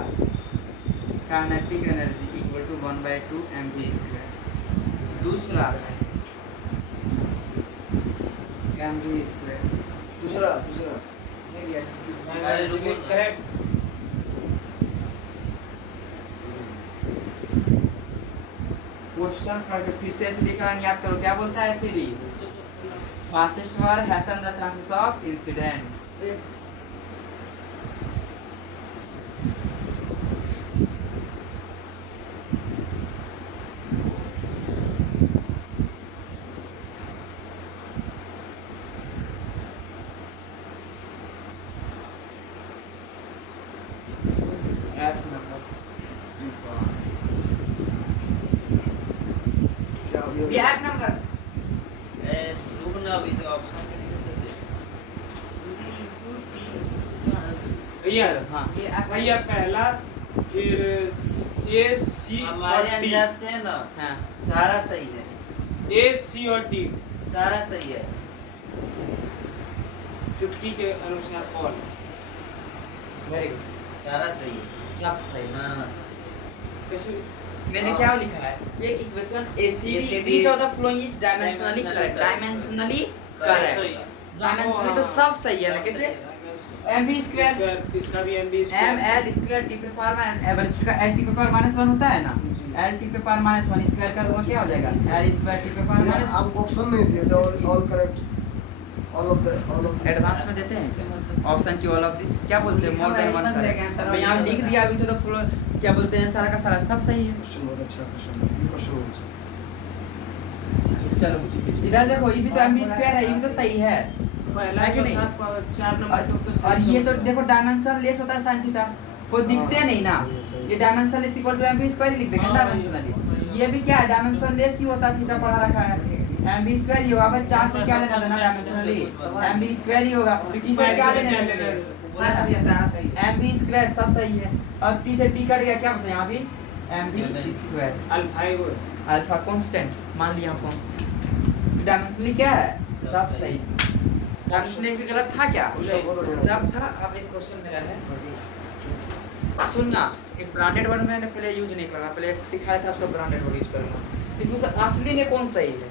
kinetic energy equal to 1/2 mv²। दूसरा mv²। दूसरा करेक्ट। क्वेश्चन करके फिर से एसिडी का याद करो, क्या बोलता है ACD? Fastest were Hesson the chances of incident. F number क्या अभी We have number. रुकना अभी तो ऑप्शन भैया हाँ भैया पहला, फिर ए सी हमारे और डी। अंदाज से ना हाँ सारा सही है, ए सी और डी सारा सही है। चुटकी के अनुसार ऑल। वेरी गुड, सारा सही है। सब सही। हाँ कैसे? मैंने क्या लिखा है? Check equation ACD ACD which of the following is dimensionally correct. Dimensionally correct, dimensionally तो सब सही है ना। कैसे? mv स्क्वायर इसका भी m b m l square t पे पावर माइनस एवरेज का l t पे पावर -1 होता है ना, l t पे पावर -1 स्क्वायर कर दूंगा क्या हो जाएगा? l स्क्वायर t पे पावर माइनस। आपको ऑप्शन नहीं दिए थे, all correct, all of the advance में देते हैं ऑप्शन की ऑल ऑफ दिस, क्या बोलते हैं? More than one correct. मैं यहां लिख दिया अभी तो फ्लो, क्या बोलते हैं, सारा का सारा सब सही है। क्वेश्चन बहुत अच्छा क्वेश्चन है, ये क्वेश्चन बहुत अच्छा। चलो इधर देखो, ये भी तो mv स्क्वायर है, ये भी तो सही है। पहला है कि नहीं? 4 नंबर तो और ये तो देखो डायमेंशन लेस होता है sin थीटा, कोई दिखते नहीं ना। ये dimension less equal to mv square ही लिख देंगे डायमेंशनली। ये भी क्या है? डायमेंशन लेस ही होता है, थीटा पढ़ा रखा है। mv स्क्वायर ही होगा। अब 4 से क्या लेना देना? डायमेंशनली mv स्क्वायर ही होगा। 6 से क्या लेना देना? mv स्क्वायर सब सही है। अब t से t कट गया, क्या बचा यहाँ भी? mv square. Alpha alpha constant मान लिया, कांस्टेंट। डायमेंशनली क्या है? सब सही। डायमेंशनली भी गलत था क्या? सब था। अब एक क्वेश्चन मेरा है, सुनना। एक ब्रांडेड वर्ड मैंने पहले यूज नहीं करा, पहले सिखाया था, उसको ब्रांडेड वर्ड यूज करूंगा। इसमें से असली में कौन सही है?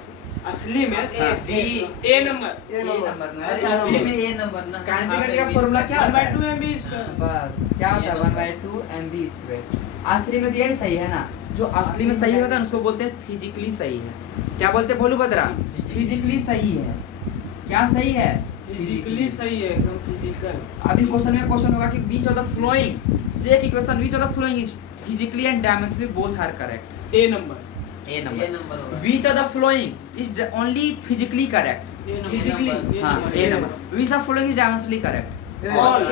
असली में हाँ। A number. ए नंबर में अच्छा असली में ये नंबर ना। काइनेटिक का फॉर्मूला क्या होता है? 1/2 एमबी स्क्वायर। बस क्या होता है? 1/2 mv स्क्वायर। असली में तो यही सही है ना। जो असली में सही होता है उसको बोलते हैं फिजिकली सही है। क्या बोलते हैं बोलू बदरा? फिजिकली सही है। क्या सही है? फिजिकली सही है, एकदम फिजिकल। अभी क्वेश्चन में क्वेश्चन होगा कि which of the following, check equation which of the following is physically and dimensionally both are correct। A number. A ये नंबर। नंबर होगा। which of the following is only physically correct। A number. Physically, हाँ A number. which the following is dimensionally correct। All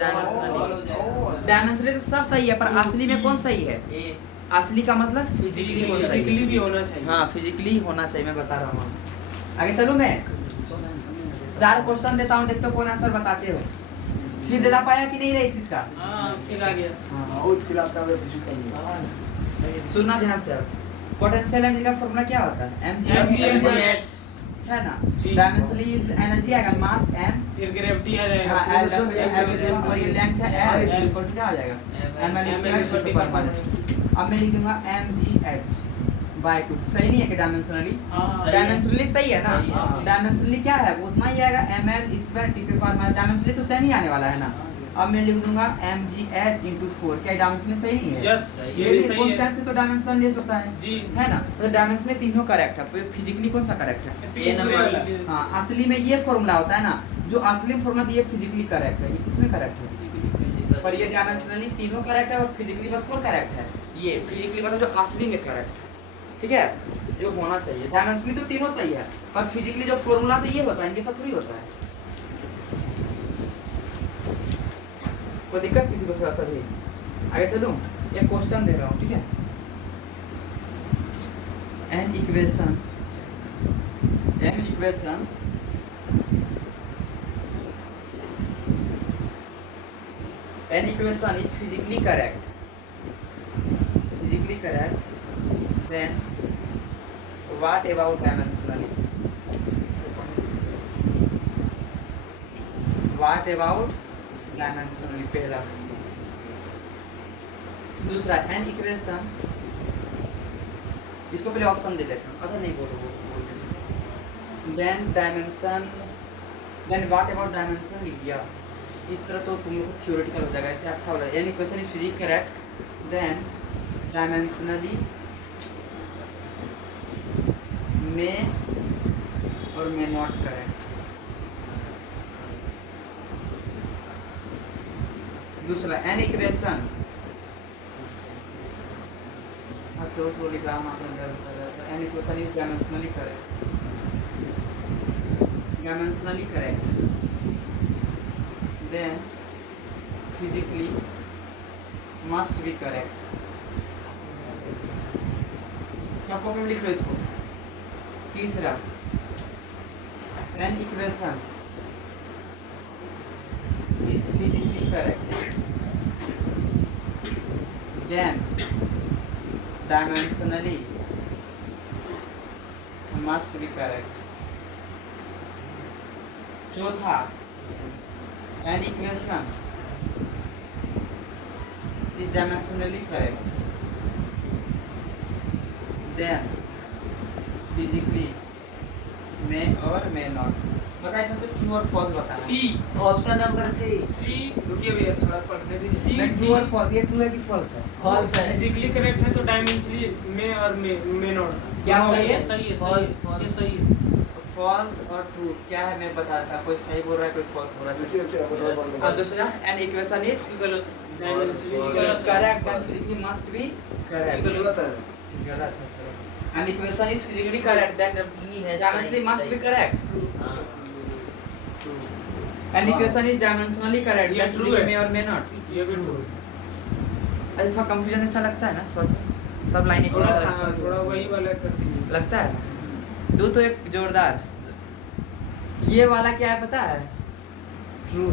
dimensionally. All हो जाएगा। Dimensionally तो सब सही है, पर असली में कौन सही है? ये असली का मतलब फिजिकली कौन सही फिजिकली है? भी होना चाहिए। हाँ फिजिकली होना चाहिए, मैं बता रहा हूँ। आगे चलूँ मैं? 4 क्वेश्चन देता हूँ, देखते हो कौन आंसर बताते हो। फिर दिला पाया कि नहीं रही इस चीज का? हाँ, फिर आ गया। बहुत खिलाता है फिजिकल में। सुनना ध्यान से। अब पोटेंशियल एनर्जी का फॉर्मूला क्या होता है? mg है ना। जी। डायमेंशनली एनर्जी आएगा मास m, फिर ग्रेविटी आ जाएगा। और ये लेंथ है l इक्वल टू क्या आ जाएगा? ml square to the power minus 2। अब मैं लिखूंगा mgh बाय 2। सही नहीं है कि डायमेंशनली? हाँ। डायमेंशनली सही है ना। हाँ। डायमेंशनली क्या है? उतना ही आएगा ml स्क्वायर t पे पावर माइनस। डायमेंशनली तो सेम ही आने वाला है ना। अब मैं लिख दूंगा mgh into 4। क्या डायमेंशनली सही नहीं है? यस, ये ये भी सही है। कांस्टेंट से तो डायमेंशन लेस होता है, जी। है ना। तो डायमेंशनली तीनों करेक्ट है। फिजिकली कौन सा करेक्ट है? ये नंबर। हाँ असली में ये फॉर्मूला होता है ना, जो असली फॉर्मूला ये फिजिकली करेक्ट है। ये किसमें करेक्ट है? पर ये डायमेंशनली तीनों करेक्ट है, और फिजिकली बस कौन करेक्ट है? ये फिजिकली मतलब जो असली में करेक्ट है। ठीक है, जो होना चाहिए। डायमेंशनली तो तीनों सही है, पर फिजिकली जो फॉर्मूला तो ये होता है, इनके साथ थोड़ी होता है। कोई दिक्कत किसी को थोड़ा सा भी? आगे चलूं? एक क्वेश्चन दे रहा हूँ, ठीक है। An equation is physically correct then what about dimensionally, what about dimensionally पहला। दूसरा एन इक्वेशन, इसको पहले ऑप्शन दे देते हैं। अच्छा नहीं बोलो बोल देते। Then dimension, then what about dimension लिख दिया। इस तरह तो तुम लोग को थ्योरेटिकल हो जाएगा, इससे अच्छा हो जाएगा। An equation is physics correct, then dimensionally में और में नॉट करेक्ट। दूसरा एन इक्वेशन सोच लिख रहा हूँ an equation is dimensionally correct, dimensionally correct, then physically must be correct. सब कॉपी में लिख लो इसको। तीसरा an equation is physically correct, then dimensionally must be correct। चौथा an equation is dimensionally correct, then physically may और may not। बताइए सबसे ट्रू और फॉल्स बताना। सी, ऑप्शन नंबर सी। सी रुकिए भैया थोड़ा पढ़ने दीजिए। सी ट्रू और फॉल्स, ये ट्रू है कि फॉल्स है? फॉल्स है। फिजिकली करेक्ट है तो डायमेंशनली में और में नॉट। क्या होगा ये? सही है, False, सही है, ये false। सही है। फॉल्स और ट्रू क्या है मैं बताता। कोई सही बोल रहा है, कोई फॉल्स बोल रहा है। और दूसरा एन इक्वेशन इज गलत dimensionally correct, then physically must be correct. गलत है। गलत है चलो। An equation is physically correct, then dimensionally must be correct. An equation is dimensionally correct, ये देन true ट्रू है। में और में नॉट। ये भी ट्रू। अरे थोड़ा कंफ्यूजन ऐसा लगता है ना, थोड़ा सा सब लाइन एक थोड़ा जैसा सा थोड़ा वही वाला कर दीजिए। लगता है। दो तो एक जोरदार। ये वाला क्या है पता है? ट्रू।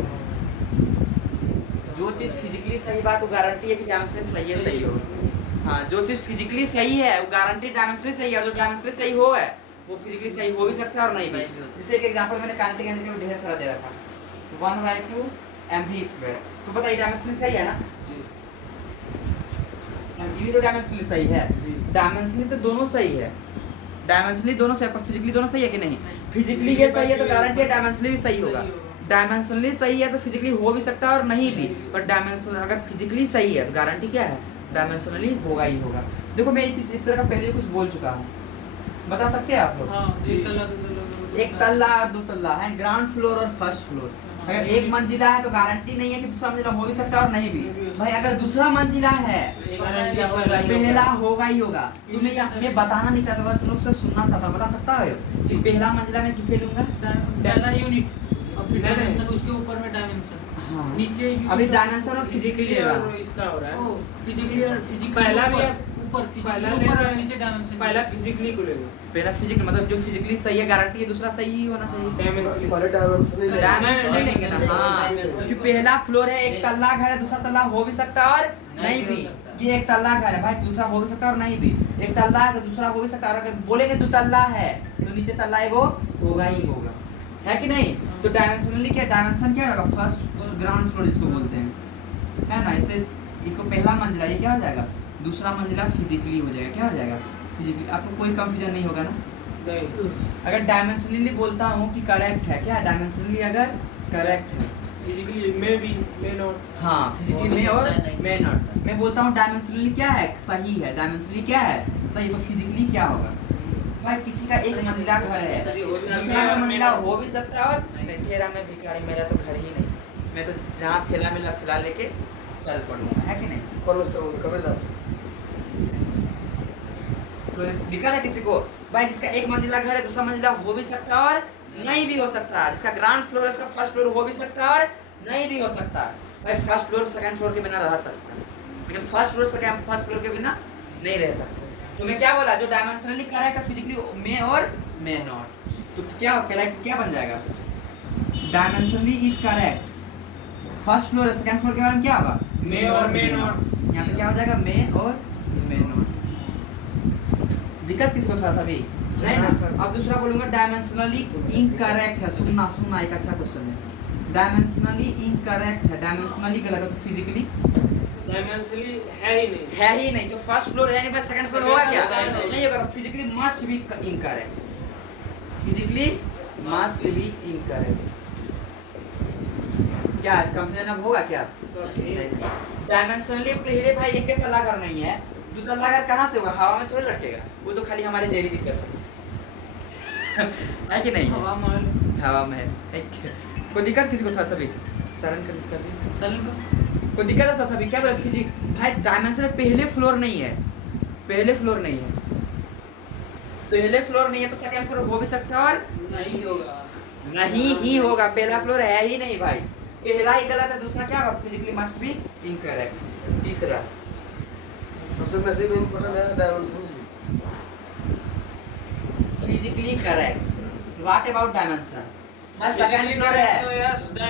जो चीज फिजिकली सही बात वो गारंटी है कि डायमेंशनली सही है, सही होगा। हाँ, जो चीज फिजिकली सही है वो गारंटी डायमेंशनली सही है, और जो डायमेंशनली सही हो है वो फिजिकली सही हो भी सकता है और नहीं भी। जैसे एक एग्जांपल मैंने कांटिक एनर्जी में ढेर सारा दे रखा, 1/2 mv²। तो पता है डायमेंशनली सही है ना? mv तो डायमेंशनली सही है। डायमेंशनली तो दोनों सही है, डायमेंशनली दोनों सही, पर फिजिकली दोनों सही है कि नहीं? फिजिकली ये सही है तो गारंटी है डायमेंशनली भी सही होगा। डायमेंशनली सही है तो फिजिकली हो भी सकता है और नहीं भी, पर डायमेंशनल अगर फिजिकली सही है तो गारंटी क्या है? डायमेंशनली होगा ही होगा। देखो मैं ये चीज इस तरह का पहले कुछ बोल चुका हूँ, बता सकते हैं आप लोग? हाँ, एक तल्ला, दो तल्ला, एक तल्ला और दो तल्ला है, ग्राउंड फ्लोर और फर्स्ट फ्लोर। अगर एक मंजिला है तो गारंटी नहीं है कि दूसरा मंजिला हो भी सकता है और नहीं भी। भाई अगर दूसरा मंजिला है पहला होगा ही होगा। तुम्हें ये बताना नहीं चाहता, बस तुम लोग से सुनना चाहता हूं। बता सकता है कि पहला मंजिला में किसे लूंगा? पहला यूनिट और फिर डायमेंशन, उसके ऊपर में डायमेंशन, हाँ। नीचे अभी डायमेंशन और फिजिकली ले रहा और इसका हो रहा है। फिजिकली और फिजिकल पहला भी ऊपर पहला फिजिकल ले ऊपर रहा और है। नीचे डायमेंशन। पहला फिजिकली को ले लो। पहला फिजिकल मतलब जो फिजिकली सही है गारंटी है दूसरा सही ही होना चाहिए। डायमेंशनली पहले डायमेंशन नहीं डायमेंशन नहीं लेंगे ना। हाँ, क्योंकि पहला फ्लोर है, एक तल्ला घर है, दूसरा तल्ला हो भी सकता है और नहीं भी। ये एक तल्ला घर है भाई, दूसरा हो भी सकता है और नहीं भी। एक तल्ला है तो दूसरा हो भी सकता है, और अगर बोलेंगे दो तल्ला है तो नीचे तल्ला एगो होगा ही होगा, है कि नहीं? तो डायमेंशनली क्या, डायमेंशन क्या होगा? फर्स्ट ग्राउंड फ्लोर जिसको बोलते हैं, है ना? इसे इसको पहला मंजिला, ये क्या हो जाएगा? दूसरा मंजिला फिजिकली हो जाएगा। क्या हो जाएगा? फिजिकली। आपको कोई कंफ्यूजन नहीं होगा ना? नहीं। अगर डायमेंशनली बोलता हूँ कि करेक्ट है, क्या डायमेंशनली अगर करेक्ट है, फिजिकली में भी में नॉट। हाँ फिजिकली में और में नॉट। मैं बोलता हूँ डायमेंशनली क्या है? सही है। डायमेंशनली क्या है? सही। तो फिजिकली क्या होगा? भाई किसी का एक मंजिला घर है, दूसरा का मंजिला हो भी सकता है और ठेला में भिखारी, मेरा तो घर ही नहीं, मैं तो जहाँ ठेला मिला ठेला लेके चल पड़ूंगा, है कि नहीं? कौन मस्त कबीरदास तो दिक्कत है किसी को? भाई जिसका एक मंजिला घर है दूसरा मंजिला हो भी सकता है और नहीं भी हो सकता है। जिसका ग्राउंड फ्लोर है उसका फर्स्ट फ्लोर हो भी सकता है और नहीं भी हो सकता है। भाई फर्स्ट फ्लोर सेकंड फ्लोर के बिना रह सकता है, लेकिन first floor second first floor के बिना नहीं रह सकते। तुम्हें क्या बोला? जो डायमेंशनली करेक्ट है फिजिकली में और में नॉट। तो क्या पहला क्या बन जाएगा? Dimensionally is correct, first floor है, सेकंड फ्लोर के बारे में क्या होगा? में और में नॉट। यहाँ पे क्या हो जाएगा? में और में नॉट। दिक्कत किसको थोड़ा सा भी? नहीं ना। अब दूसरा बोलूंगा डायमेंशनली इनकरेक्ट है। सुनना सुनना, एक अच्छा क्वेश्चन है। डायमेंशनली इनकरेक्ट है, डायमेंशनली गलत है तो फिजिकली डायमेंशनली है ही नहीं। है ही नहीं, तो फर्स्ट फ्लोर है नहीं, बस सेकंड फ्लोर होगा क्या? नहीं होगा। Physically must be incorrect, physically must be incorrect. क्या कंफ्यूजन अब होगा क्या? नहीं। डायमेंशनली पहले भाई एक एक तल्ला घर नहीं है, दो तल्ला घर कहाँ से होगा? हवा में थोड़ी लटकेगा, वो तो खाली हमारे जेरी जी कर सकते है कि नहीं? हवा महल। हवा में कोई दिक्कत किसी को? थोड़ा सा भी सरन कर इसका भी कोई दिक्कत है? थोड़ा सा भी क्या बोले फिजिक्स भाई, डायमेंशन पहले फ्लोर नहीं है, पहले फ्लोर नहीं है, पहले फ्लोर नहीं है तो सेकंड फ्लोर हो भी सकता है और नहीं होगा, नहीं ही होगा। पहला फ्लोर है ही नहीं भाई, पहला ही गलत है, दूसरा क्या होगा? Physically must be incorrect. तीसरा सबसे मैसिव इंपॉर्टेंट है dimension, physically correct. What about dimension? बस सेकंड फ्लोर है,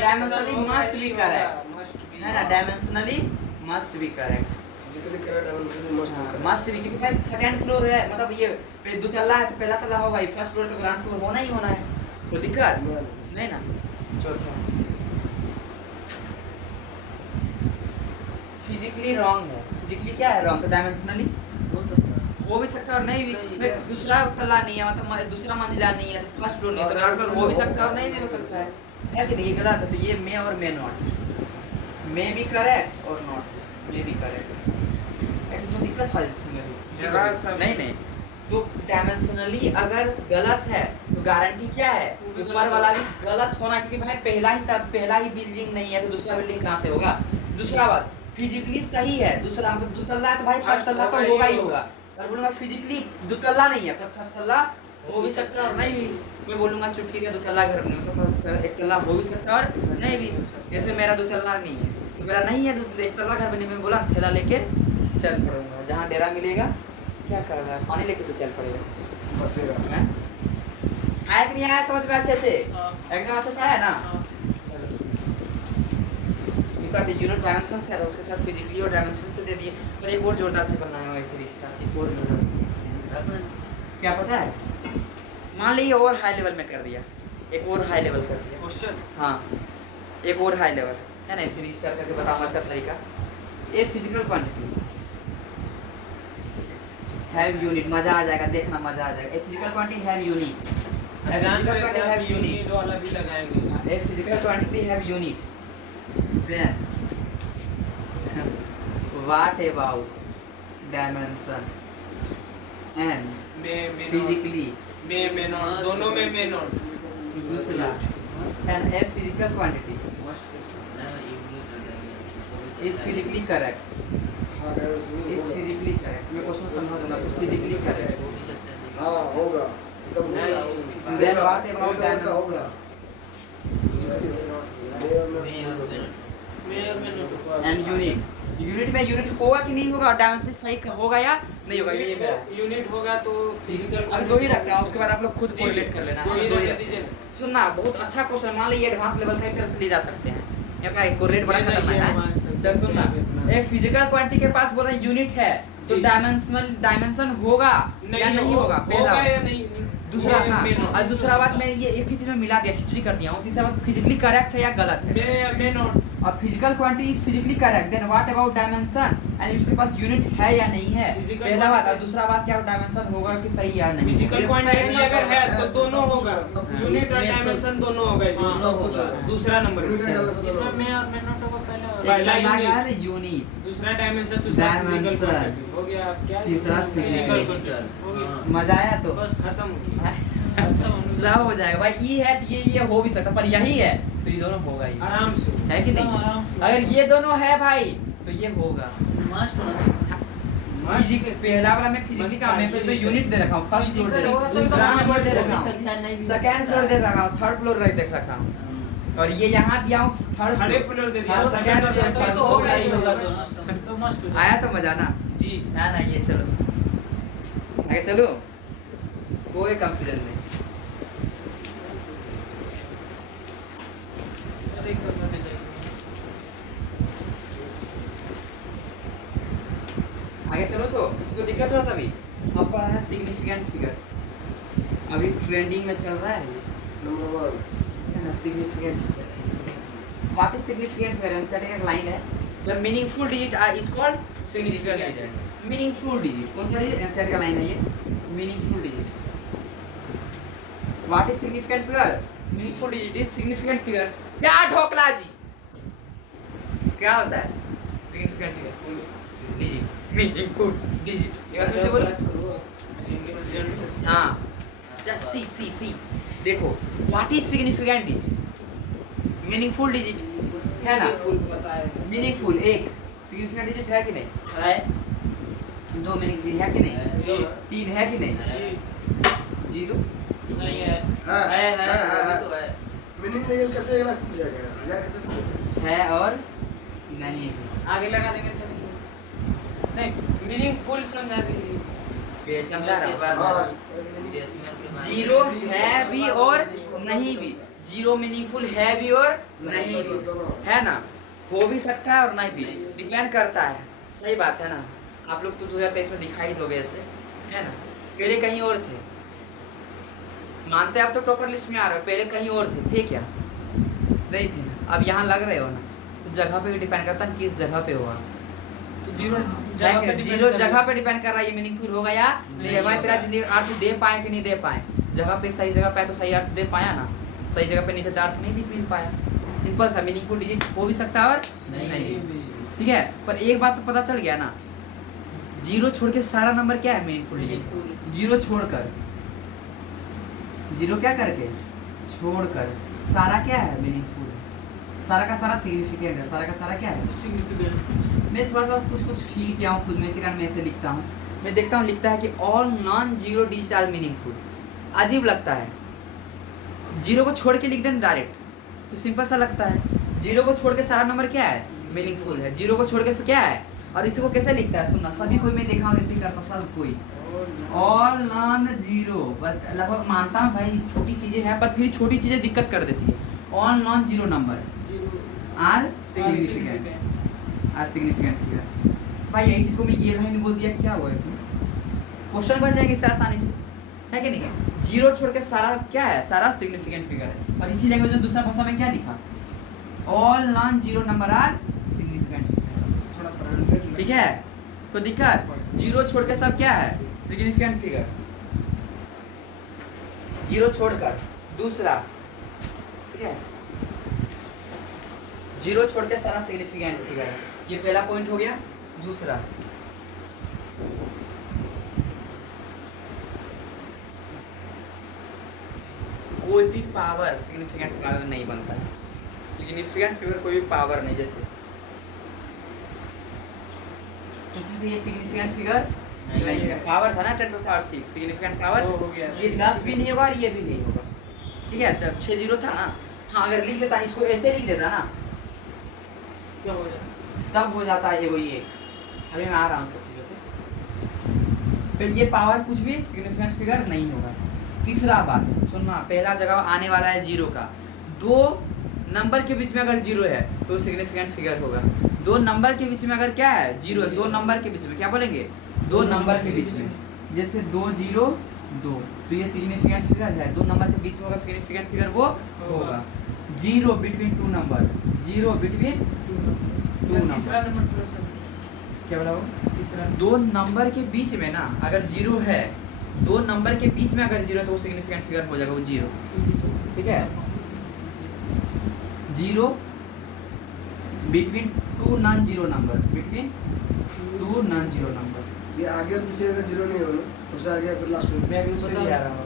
डायमेंशनली मस्ट बी करेक्ट है ना, dimensionally must be correct, physically correct dimensionally must must be, क्योंकि भाई सेकंड फ्लोर है, मतलब ये दो तल्ला है तो पहला तल्ला होगा ही, फर्स्ट फ्लोर तो ग्राउंड फ्लोर होना ही होना है, कोई दिक्कत नहीं ना। चौथा फिजिकली रॉन्ग है, फिजिकली क्या है रॉन्ग? तो डायमेंशनली हो सकता है, हो भी सकता है और नहीं भी। दूसरा तल्ला नहीं है, मतलब दूसरा मंजिला नहीं है, फर्स्ट फ्लोर नहीं है, तो ग्राउंड फ्लोर हो भी सकता है और नहीं भी हो सकता है कि नहीं? ये गलत है, तो ये मे और may not, may be correct और नॉट मे बी करेक्ट। इसमें दिक्कत है इसमें नहीं नहीं। तो डायमेंशनली अगर गलत है तो गारंटी क्या है? ऊपर वाला भी गलत होना, क्योंकि भाई पहला ही बिल्डिंग नहीं है तो दूसरा बिल्डिंग कहाँ से होगा? दूसरा बात फिजिकली सही है, दूसरा मतलब दो तल्ला है तो भाई फर्स्ट तल्ला तो होगा ही होगा। और बोलूंगा फिजिकली दो तल्ला नहीं है पर फर्स्ट तल्ला हो भी सकता है और नहीं भी। मैं बोलूंगा चुटकी का दो तल्ला घर नहीं तो एक तल्ला हो भी सकता है और नहीं भी। जैसे मेरा दो तल्ला नहीं है तो मेरा नहीं है तो एक तल्ला घर बने, मैं बोला थैला लेके चल पड़ूंगा, जहाँ डेरा मिलेगा क्या कर रहा है, पानी लेके तो चल पड़ेगा। बसेगा। हैं? आया कि नहीं आया समझ में अच्छे से? एकदम अच्छे से आया ना? इस बार यूनिट डायमेंशंस है तो उसके साथ फिजिकली और डायमेंशन से दे दिए, और एक और जोरदार से बनाया हुआ ऐसे रिश्ता, एक और जोरदार से क्या पता है? मान लीजिए और हाई लेवल में कर दिया, एक और हाई लेवल कर दिया क्वेश्चन। हाँ एक और हाई लेवल है ना, ऐसे रिश्ता करके बताऊंगा इसका तरीका। A physical quantity have unit, मजा आ जाएगा, देखना मजा आ जाएगा। A physical quantity have unit, physical quantity have unit वाला भी लगाएंगे। A physical quantity have unit, then what about dimension and physically may not, दोनों में मे नॉट। दूसरा and a physical quantity is physically correct, हाँ dimension is physically correct। मैं question समझा दूंगा, is physically correct, हाँ होगा एकदम होगा। then what about dimension and unit? Unit में यूनिट होगा कि नहीं होगा, और डायमेंशन सही होगा या नहीं होगा, ये मेरा यूनिट होगा तो फिजिकल। अब दो ही रखना, उसके बाद आप लोग खुद कोरिलेट कर लेना। दो ही दो ही रख रख- दीजिए। सुनना बहुत अच्छा क्वेश्चन, मान लीजिए एडवांस लेवल का एक तरह से ले जा सकते हैं, या भाई कोरिलेट बड़ा खतरनाक है। सर सुनना, एक फिजिकल क्वांटिटी के पास बोल रहे हैं यूनिट है तो जी। डायमेंशन होगा या नहीं होगा? पहला होगा या नहीं? दूसरा मे- हाँ, मे नॉट। और दूसरा बात मैं ये एक ही चीज में मिला दिया, खिचड़ी कर दिया हूँ। तीसरा बात फिजिकली करेक्ट है या गलत है? May not. और physical quantity is physically correct, then what about dimension and उसके पास यूनिट है या नहीं है? Physical पहला बात। और quantity- दूसरा बात क्या डायमेंशन होगा कि सही या नहीं? फिजिकल क्वांटिटी अगर है तो दोनों होगा, सब कुछ यूनिट और डायमेंशन दोनों होगा इसमें। सब कुछ होगा। दूसरा नंबर यूनिट एंड डायमेंशन इसमें दोनों। मे और मे नॉट होगा पहले। एक पहला लगा यूनिट, है यूनिट, दूसरा डायमेंशन, दूसरा फिजिकल Dimension। क्वांटिटी हो गया। अब क्या तीसरा फिजिकल physical। क्वांटिटी हो गया, मजा आया तो बस खत्म हो गया। सब हो जाएगा भाई। ये है तो ये हो भी सकता, पर यही है तो ये दोनों होगा ही, आराम से है कि नहीं? अगर ये दोनों है भाई तो ये होगा। मस्ट होना चाहिए। फिजिकल पहला वाला में फिजिकली का मैं पहले तो यूनिट दे रखा हूँ, फर्स्ट फ्लोर दे रखा हूँ, Physical दूसरा होगा तो फ्लोर दे हो रखा भी हूँ, सकता है, नहीं भी सेकंड सकता फ्लोर है। दे रखा हूँ, थर्ड फ्लोर देख रखा हूँ, और ये यहाँ दिया हूँ थर्ड थर्ड फ्लोर। फ्लोर दे दिया, हाँ, सेकंड second फ्लोर floor, तो होगा ही होगा तो मस्ट हो आया तो मजा ना? जी। ना ये चलो आगे चलो, कोई कंफ्यूजन नहीं। आगे चलो तो इसको दिक्कत थोड़ा सा भी। अब पढ़ाना सिग्निफिकेंट फिगर। अभी ट्रेंडिंग में चल रहा है ये नंबर 1 है ना significant what is significant figure answer एक लाइन है the meaningful digit is called significant digit meaningful digit कौन सा डिजिट आंसर का लाइन है ये meaningful digit what is significant figure meaningful digit is significant figure क्या ढोकला जी क्या होता है significant figure digit meaningful digit एक बार फिर से बोलो हाँ जस्ट सी देखो what is significant digit meaningful digit है ना मीनिंगफुल एक सिग्निफिकेंट डिजिट है कि नहीं है दो मीनिंग है कि नहीं जी। तीन है कि नहीं जीरो नहीं है है तो है मीनिंग लेकिन कैसे लग जाएगा हजार कैसे है और नहीं है आगे लगा देंगे तो नहीं मीनिंगफुल समझा दीजिए समझा रहा हूँ, हां जीरो है भी और नहीं भी जीरो मीनिंगफुल है भी और नहीं भी है ना हो भी सकता है और नहीं भी डिपेंड करता है सही बात है ना आप लोग तो 2023 में दिखाई दोगे ऐसे है ना पहले कहीं और थे मानते हैं आप तो टॉपर लिस्ट में आ रहे हो पहले कहीं और थे क्या नहीं थे ना अब यहाँ लग रहे हो ना तो जगह पे भी डिपेंड करता है किस जगह पे हुआ जीरो जगह पे डिपेंड कर रहा है ये मीनिंगफुल होगा या नहीं है भाई तेरा जिंदगी अर्थ दे पाए कि नहीं दे पाए जगह पे सही जगह पे तो सही अर्थ दे पाया ना सही जगह पे नहीं तो अर्थ नहीं मिल पाया सिंपल सा मीनिंगफुल डिजिट हो भी सकता है और नहीं ठीक है पर एक बात तो पता चल गया ना जीरो छोड़ के सारा नंबर क्या है मीनिंगफुल डिजिट जीरो छोड़कर जीरो क्या करके छोड़कर सारा क्या है मीनिंगफुल सारा का सारा सिग्निफिकेंट है सारा का सारा क्या है सिग्निफिकेंट मैं थोड़ा सा कुछ फील किया हूँ खुद में से कारण मैं ऐसे लिखता हूँ मैं देखता हूँ लिखता है कि all non zero digit are meaningful अजीब लगता है जीरो को छोड़ के लिख दें डायरेक्ट तो सिंपल सा लगता है जीरो को छोड़ के सारा नंबर क्या है मीनिंगफुल है जीरो को छोड़ के क्या है और इसी को कैसे लिखता है सुनना सभी कोई मैं देखा हूँ ऐसे करता सब कोई ऑल नॉन जीरो लगभग मानता हूँ भाई छोटी चीजें हैं पर फिर छोटी चीजें दिक्कत कर देती है all non zero number are significant figure भाई यही चीज को मैं ये लाइन बोल दिया क्या हुआ इसमें क्वेश्चन बन जाएंगे इससे आसानी से है कि नहीं है जीरो छोड़ के सारा क्या है सारा सिग्निफिकेंट फिगर है और इसी लैंग्वेज में दूसरा भाषा में क्या लिखा all non zero number are significant figure ठीक है कोई दिक्कत जीरो छोड़ के सब क्या है सिग्निफिकेंट फिगर जीरो छोड़कर दूसरा ठीक है जीरो छोड़ के सारा सिग्निफिकेंट फिगर है ये पहला पॉइंट हो गया दूसरा कोई भी पावर सिग्निफिकेंट फिगर नहीं बनता है सिग्निफिकेंट फिगर कोई भी पावर नहीं जैसे इसमें से ये सिग्निफिकेंट फिगर नहीं है पावर था ना 10 to power 6 सिग्निफिकेंट पावर हो गया। ये 10 भी नहीं होगा और ये भी नहीं होगा ठीक है तब 6 जीरो था ना हाँ अगर लिख देता इसको ऐसे लिख देता ना क्या हो जाए तब हो जाता है ये वही एक अभी मैं आ रहा हूँ सब चीज़ों पे फिर ये पावर कुछ भी सिग्निफिकेंट फिगर नहीं होगा तीसरा बात सुनना पहला जगह आने वाला है जीरो का दो नंबर के बीच में अगर जीरो है तो सिग्निफिकेंट फिगर होगा दो नंबर के बीच में अगर क्या है जीरो है दो नंबर के बीच में क्या बोलेंगे दो नंबर के बीच में जैसे 2 0 2 तो ये सिग्निफिकेंट फिगर है दो नंबर के बीच में होगा सिग्निफिकेंट फिगर वो होगा zero between two number zero between two तीसरा नंबर नंबर थोड़ा सा क्या बोला वो तीसरा दो नंबर के बीच में ना अगर जीरो है दो नंबर के बीच में अगर जीरो है तो वो सिग्निफिकेंट फिगर हो जाएगा वो जीरो ठीक है zero between two non zero number between two non zero number ये आगे और पीछे का जीरो नहीं होगा सबसे आगे फिर लास्ट में मैं भी उस पे ही आ रहा हूँ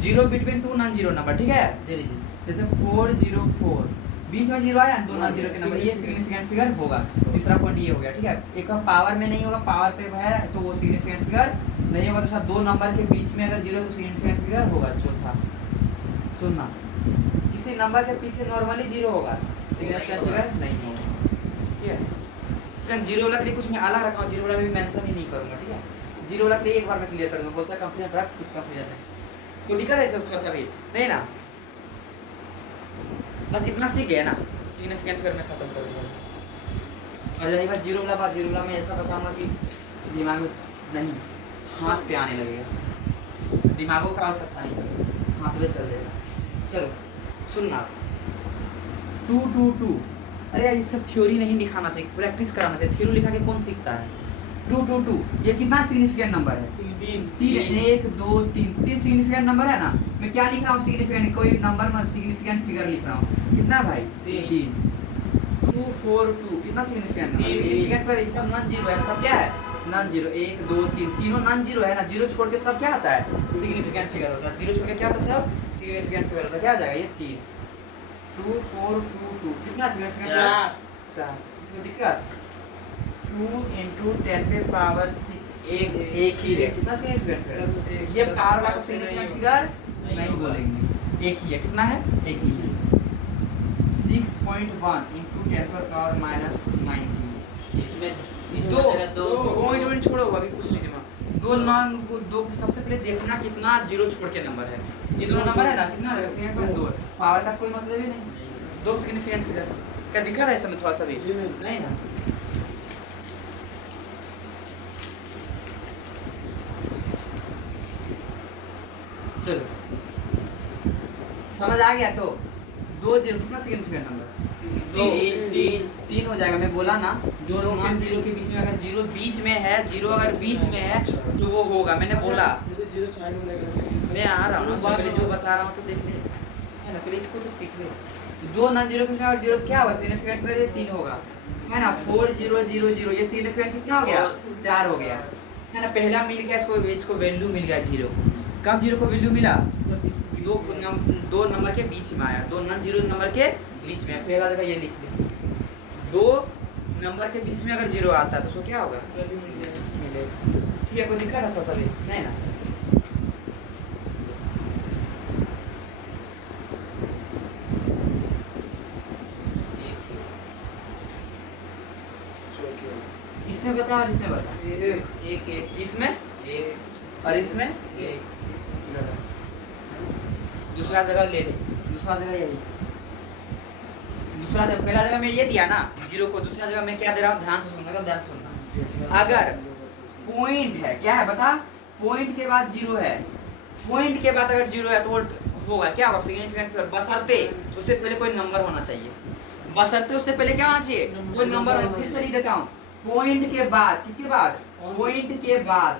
zero between two non zero number ठीक है जी जी जैसे 404 बीच में जीरो आया दो नॉन जीरो के नंबर ये सिग्निफिकेंट फिगर होगा तीसरा पॉइंट ये हो गया ठीक है एक का पावर में नहीं होगा पावर पे है तो वो सिग्निफिकेंट फिगर नहीं होगा दूसरा दो नंबर के बीच में अगर जीरो है तो सिग्निफिकेंट फिगर होगा चौथा सुनना किसी नंबर के पीछे नॉर्मली जीरो होगा सिग्निफिकेंट फिगर नहीं होगा ठीक है इसमें जीरो वाला के लिए कुछ मैं अलग रखा हूँ जीरो वाला भी मेंशन ही नहीं करूँगा ठीक है जीरो वाला के लिए एक बार मैं क्लियर कर दूँगा बोलता है कंफ्यूजन रख कुछ कंफ्यूजन नहीं कोई दिक्कत है थोड़ा सा भी नहीं ना बस इतना सीख गया ना सिग्निफिकेंट फिगर मैं खत्म कर दूँगा और रही बात जीरो वाला मैं ऐसा बताऊँगा कि दिमाग में नहीं हाथ पे आने लगेगा दिमागों का आवश्यकता नहीं, हाथ में चल जाएगा। चलो सुनना, 2 2 2, अरे यार ये सब थ्योरी नहीं दिखाना चाहिए, प्रैक्टिस कराना चाहिए। थ्योरी लिखा के कौन सीखता है? 2 2 2 ये कितना सिग्निफिकेंट नंबर है? 3 1 2 3 3 सिग्निफिकेंट नंबर है ना। मैं क्या लिख रहा हूँ सिग्निफिकेंट, कोई नंबर में सिग्निफिकेंट फिगर लिख रहा हूँ। कितना भाई? 3 2 4 2 कितना सिग्निफिकेंट नंबर? सिग्निफिकेंट पर ये सब नॉन जीरो है, सब क्या है? Non zero. 1 2 3 तीनों नॉन जीरो है ना, जीरो छोड़ के सब क्या आता है? सिग्निफिकेंट फिगर होता है। जीरो छोड़ के क्या होता है? सब सिग्निफिकेंट फिगर होता है। क्या आ जाएगा ये? 3 2 4 2 2 कितना सिग्निफिकेंट? 4। इसमें दिक्कत 2 × 10 पे पावर 6 एक ही है। कितना सिग्निफिकेंट? ये पावर वाला सिग्निफिकेंट फिगर नहीं बोलेंगे, एक ही है। कितना है? एक ही है। 6.1 × 10 पर पावर -90। इसमें दो पॉइंट छोड़ो, अभी कुछ नहीं दिमाग। दो सबसे पहले देखना कितना जीरो छोड़ के नंबर है। ये दोनों नंबर है ना, कितना आ जाएगा? सिग्निफिकेंट 2। पावर का कोई मतलब ही नहीं। 2 सिग्निफिकेंट फिगर क्या दिखा रहा है इसमें थोड़ा सा भी? नहीं ना। चलो समझ आ गया। तो 2 जीरो कितना सिग्निफिकेंट नंबर? 3 हो जाएगा। मैं बोला ना, दो नॉन जीरो के बीच में अगर जीरो बीच में है, जीरो अगर बीच में है तो वो होगा। मैंने बोला, मैं आ रहा हूँ ना, पहले जो बता रहा हूँ तो देख ले, है ना, पहले इसको तो सीख ले। 2 नॉन जीरो के बीच में अगर जीरो तो क्या होगा? सिग्निफिकेंट पर 3 होगा, है ना। 4 0 0 0 ये सिग्निफिकेंट कितना हो गया? 4 हो गया, है ना। पहला मिल गया, इसको वैल्यू मिल गया जीरो को। कब जीरो को वैल्यू मिला? दो नंबर के बीच में आया, 2 नॉन जीरो नंबर के बीच में। पहला जगह ये लिख ले, 2 नंबर के बीच में अगर जीरो आता है तो उसको क्या होगा? मिलेगा। ठीक है, कोई दिक्कत है? सभी नहीं ना। इसमें बता और इसमें बता। एक इसमें एक और इसमें एक दूसरा जगह ले ले, दूसरा जगह यही। दूसरा जगह, पहला जगह में ये दिया ना जीरो को, दूसरा जगह मैं क्या दे रहा हूँ? ध्यान से सुनना, ध्यान से सुनना। अगर पॉइंट है, क्या है बता? पॉइंट के बाद जीरो है, पॉइंट के बाद अगर जीरो है तो वो होगा क्या होगा? Significant figure. बशर्ते उससे पहले कोई नंबर होना चाहिए। बशर्ते उससे पहले क्या होना चाहिए? कोई नंबर। फिर से लिख देता हूँ, पॉइंट के बाद, किसके बाद? पॉइंट के बाद,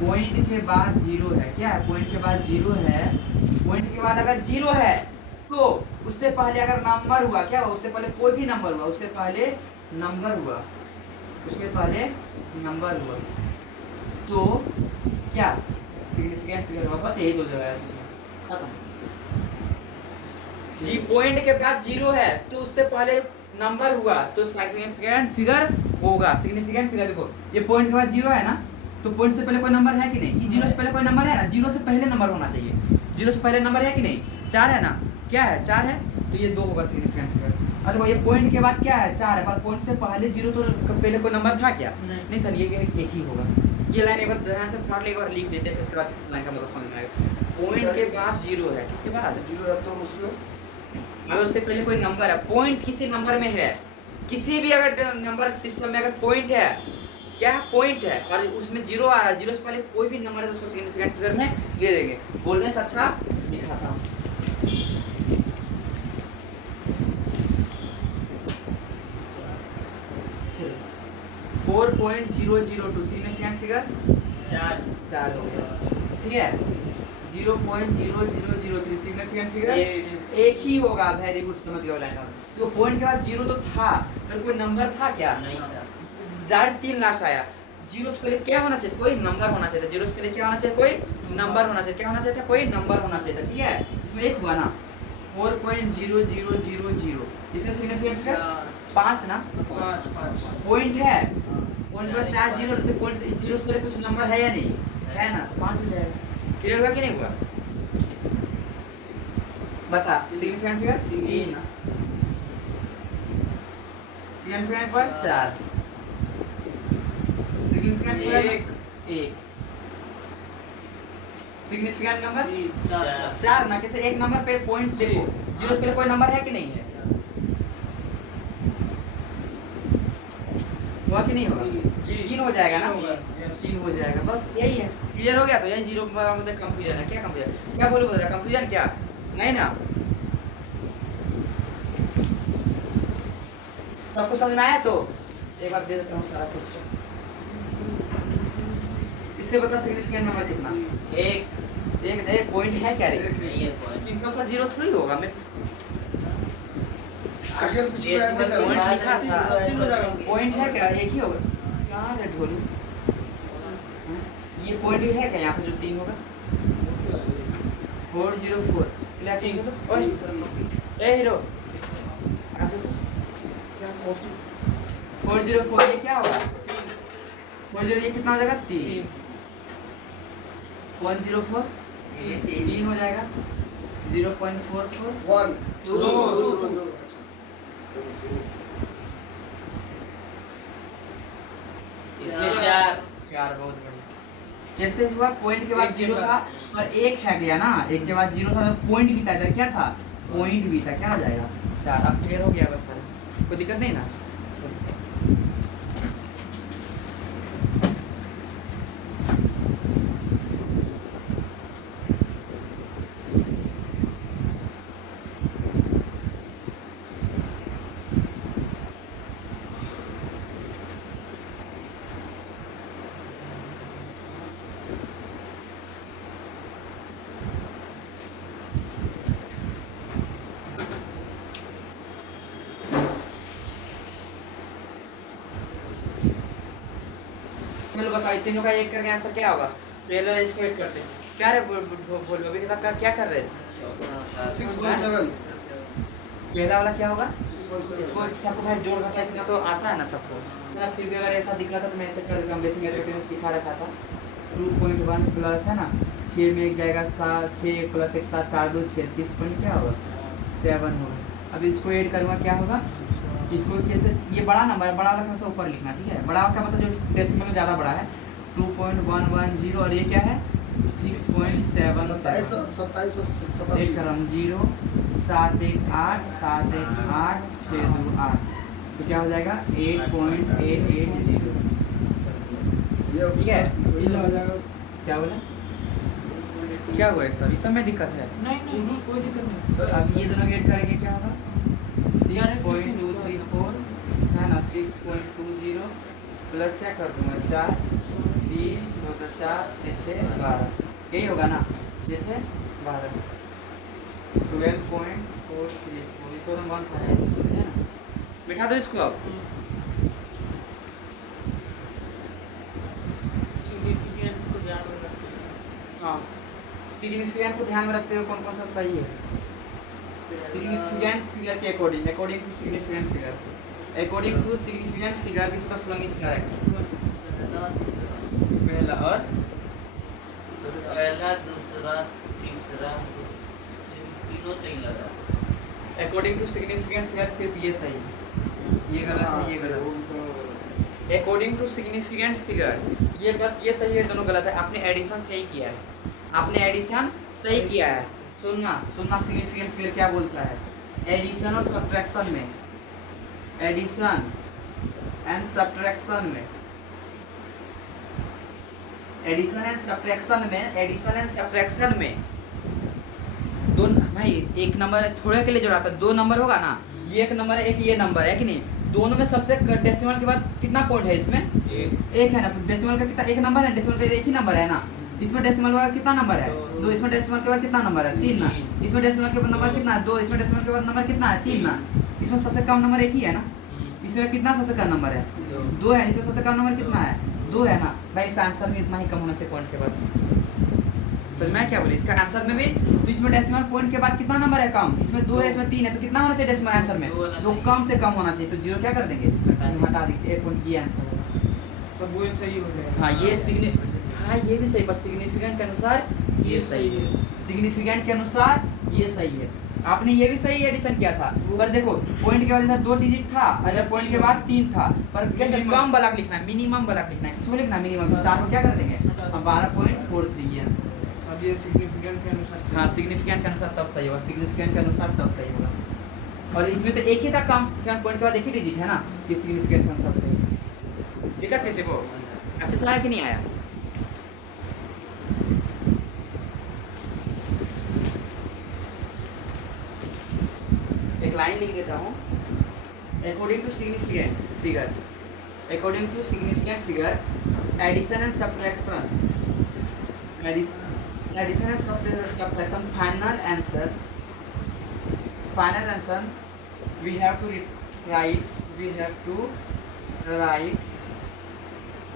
पॉइंट के बाद जीरो है। क्या है? पॉइंट के बाद जीरो है। पॉइंट के बाद अगर जीरो है तो उससे पहले अगर नंबर हुआ, क्या हुआ? उससे पहले कोई भी नंबर हुआ, उससे पहले नंबर हुआ, उससे पहले नंबर हुआ तो क्या? सिग्निफिकेंट फिगर हुआ। बस यही 2 जगह है, खत्म। जी पॉइंट के बाद जीरो है तो उससे पहले नंबर हुआ तो सिग्निफिकेंट फिगर होगा। सिग्निफिकेंट फिगर देखो, ये पॉइंट के बाद जीरो है ना, तो पॉइंट से पहले कोई नंबर है कि नहीं? जीरो से पहले कोई नंबर है ना, जीरो से पहले नंबर होना चाहिए। जीरो से पहले नंबर है कि नहीं? 4 है ना, क्या है? 4 है, तो ये 2 होगा सिग्निफिकेंट फिगर। और देखो ये पॉइंट के बाद क्या है? 4 है, पर पॉइंट से पहले जीरो तो पहले कोई नंबर था क्या? नहीं था। ये एक ही होगा। ये लाइन एक बार ध्यान से पढ़ ले, एक बार लिख लेते हैं, इसके बाद इस लाइन का मतलब समझ में आएगा। पॉइंट के बाद जीरो है, किसके बाद? जीरो है तो उसमें अगर उससे पहले कोई नंबर है, पॉइंट किसी नंबर में है, किसी भी अगर नंबर सिस्टम में अगर पॉइंट है, क्या है? पॉइंट है, और उसमें जीरो आ रहा है, जीरो से पहले कोई भी नंबर है तो उसको सिग्निफिकेंट फिगर में ले लेंगे। बोलने से अच्छा लिखा था। चलो 4.002 सिग्निफिकेंट फिगर 4 हो गया, ठीक है। 0.0003 सिग्निफिकेंट फिगर एक ही होगा। वेरी गुड, समझ गए लाइन। तो पॉइंट के बाद जीरो तो था, पर कोई नंबर था क्या? नहीं था। 3 लास्ट आया। जीरो से पहले क्या होना चाहिए? कोई नंबर होना चाहिए। जीरो से पहले क्या होना चाहिए? कोई नंबर होना चाहिए। क्या होना चाहिए? कोई नंबर होना चाहिए, ठीक है। इसमें एक हुआ ना 4.0000, इसमें सिग्निफिकेंट फिगर 5 ना, 5 पॉइंट है, पॉइंट पर 4 जीरो से पॉइंट, इस जीरो से पहले कुछ नंबर है या नहीं है ना, 5 हो जाएगा। क्लियर हुआ कि नहीं हुआ? बता। सिग्निफिकेंट फिगर 3 ना, सिग्निफिकेंट पर 4, सिग्निफिकेंट पर 1, सिग्निफिकेंट नंबर 4 ना। कैसे? एक नंबर पे पॉइंट देखो, जीरो से पहले कोई नंबर है कि नहीं है? हुआ कि नहीं हुआ? 3 हो जाएगा ना, 3 हो जाएगा। बस यही है। क्लियर हो गया? तो यही जीरो मतलब कंफ्यूजन है। क्या कंफ्यूजन, क्या बोलूँ बता, कंफ्यूजन क्या नहीं ना? सबको समझ में आया? तो एक बार दे देता हूँ सारा क्वेश्चन। इससे बता सिग्निफिकेंट नंबर कितना? एक एक नहीं, पॉइंट है क्या रे? नहीं है पॉइंट। सिंपल सा जीरो थोड़ी होगा। मैं आगे और पीछे ऐड नहीं पॉइंट करना। लिखा था, तीन हो जाएगा। पॉइंट है क्या? एक ही होगा। कहाँ है ढोलू? ये पॉइंट है क्या यहाँ पे जो 3 होगा? 404 प्लस ओए ए हीरो ऐसे से 404 ये क्या होगा? 40 ये कितना हो जाएगा? 3 104 ये 3 हो जाएगा 0.44 1 2 इसमें 4 4 बहुत बढ़िया। कैसे हुआ? पॉइंट के बाद एक जीरो के था बाद- और एक है गया ना, एक के बाद जीरो था तो पॉइंट भी था, इधर क्या था? पॉइंट भी था। क्या आ जाएगा? 4। अब क्लियर हो गया बस सारा, कोई दिक्कत नहीं ना? चलो बताओ, तीनों का एक करके आंसर क्या होगा? पहले इसको ऐड करते हैं। क्या रे बोलो अभी तक का क्या कर रहे थे? 6.7 पहला वाला क्या होगा? 6.7 इसको सबको भाई जोड़ घटा इतना तो आता है ना सबको ना, फिर भी अगर ऐसा दिख रहा था तो मैं ऐसे कर देता हूँ। बेसिक मेथड में सिखा रखा था 2.1 प्लस है ना 6 में एक जाएगा 7, 6 प्लस 1 7 4 2 6 6 पॉइंट क्या होगा? 7 होगा। अब इसको ऐड करूँगा क्या होगा? इसको कैसे? ये बड़ा नंबर है, बड़ा वाला थोड़ा सा ऊपर लिखना, ठीक है? बड़ा का मतलब जो डेसिमल में ज़्यादा बड़ा है 2.110 और ये क्या है? 6.7 एक करम 0 7 1 8 7 1 8 6 2 8 तो क्या हो जाएगा? 8.880। ये ठीक है? वही आ जाएगा। क्या बोला? क्या हुआ? इस सब में दिक्कत है? नहीं नहीं कोई दिक्कत नहीं। अब ये दोनों ऐड करेंगे क्या होगा? 6.234 है ना 6.20 प्लस क्या कर दूंगा 4 3 2 तो 4 6 6 12 यही होगा ना? जैसे 12 12.434 इसको तो वन था है ना? बिठा दो इसको अब। सिग्निफिकेंट को ध्यान में रखते हैं। हाँ, सिग्निफिकेंट को ध्यान में रखते हुए कौन कौन सा सही है? सिग्निफिकेंट फिगर के according to significant figure which the following is correct. पहला और पहला दूसरा तीसरा तीनों सही लगा। अकॉर्डिंग टू सिग्निफिकेंट फिगर सिर्फ ये सही है, ये गलत है, ये गलत है। अकॉर्डिंग टू सिग्निफिकेंट फिगर ये बस ये सही है, दोनों गलत है। आपने एडिशन सही किया है, आपने एडिशन सही किया है। सुनना सिग्निफिकेंट फिगर क्या बोलता है? एडिशन और सब्ट्रैक्शन में, एडिशन एंड सब्ट्रैक्शन में, एडिशन एंड सब्ट्रैक्शन में दो भाई एक नंबर थोड़े के लिए जोड़ा था, 2 नंबर होगा ना, ये एक नंबर है एक ये नंबर है कि नहीं? दोनों में सबसे डेसिमल के बाद कितना पॉइंट है? इसमें एक है ना। डेसिमल का कितना? एक नंबर है, डेसिमल का एक ही नंबर है ना। इसमें डेसिमल का कितना नंबर है? 2। इसमें डेसिमल के बाद कितना नंबर है? 3 ना। इसमें डेसिमल के बाद नंबर कितना है? 2। इसमें डेसिमल के बाद नंबर कितना है? 3 ना। इसमें सबसे कम नंबर एक ही है ना। इसमें कितना सबसे कम नंबर है? 2 है। इसमें सबसे कम नंबर कितना है? 2 है ना भाई। इसका आंसर में इतना ही कम होना चाहिए पॉइंट के बाद। समझ में क्या बोले? इसका आंसर में भी तो इसमें डेसिमल पॉइंट के बाद कितना नंबर है कम? इसमें 2 है, इसमें 3 है, तो कितना होना चाहिए डेसिमल आंसर में? 2 कम से कम होना चाहिए। तो 0 क्या कर देंगे? हटा देंगे। 1 पॉइंट ये आंसर होगा। तो वो सही हो जाएगा। हाँ ये हाँ ये भी सही, पर सिग्निफिकेंट के अनुसार ये सही है, सिग्निफिकेंट के अनुसार ये सही है। आपने ये भी सही एडिशन किया था, पर देखो पॉइंट के बाद जैसा 2 डिजिट था, अगर पॉइंट के बाद 3 था, पर कैसे कम वाला लिखना है, मिनिमम वाला लिखना है। किसको लिखना है? मिनिमम। 4 को क्या कर देंगे? 12.43 ये आंसर। अब ये सिग्निफिकेंट के अनुसार सही। हाँ सिग्निफिकेंट के अनुसार तब सही होगा, सिग्निफिकेंट के अनुसार तब सही होगा। और इसमें तो एक ही था कम, इसमें पॉइंट के बाद एक ही डिजिट है ना, कि सिग्निफिकेंट के अनुसार सही है। दिक्कत किसी को? अच्छे से आया कि नहीं आया? लाइन लिख देता हूँ। According to significant figure addition and subtraction final answer we have to write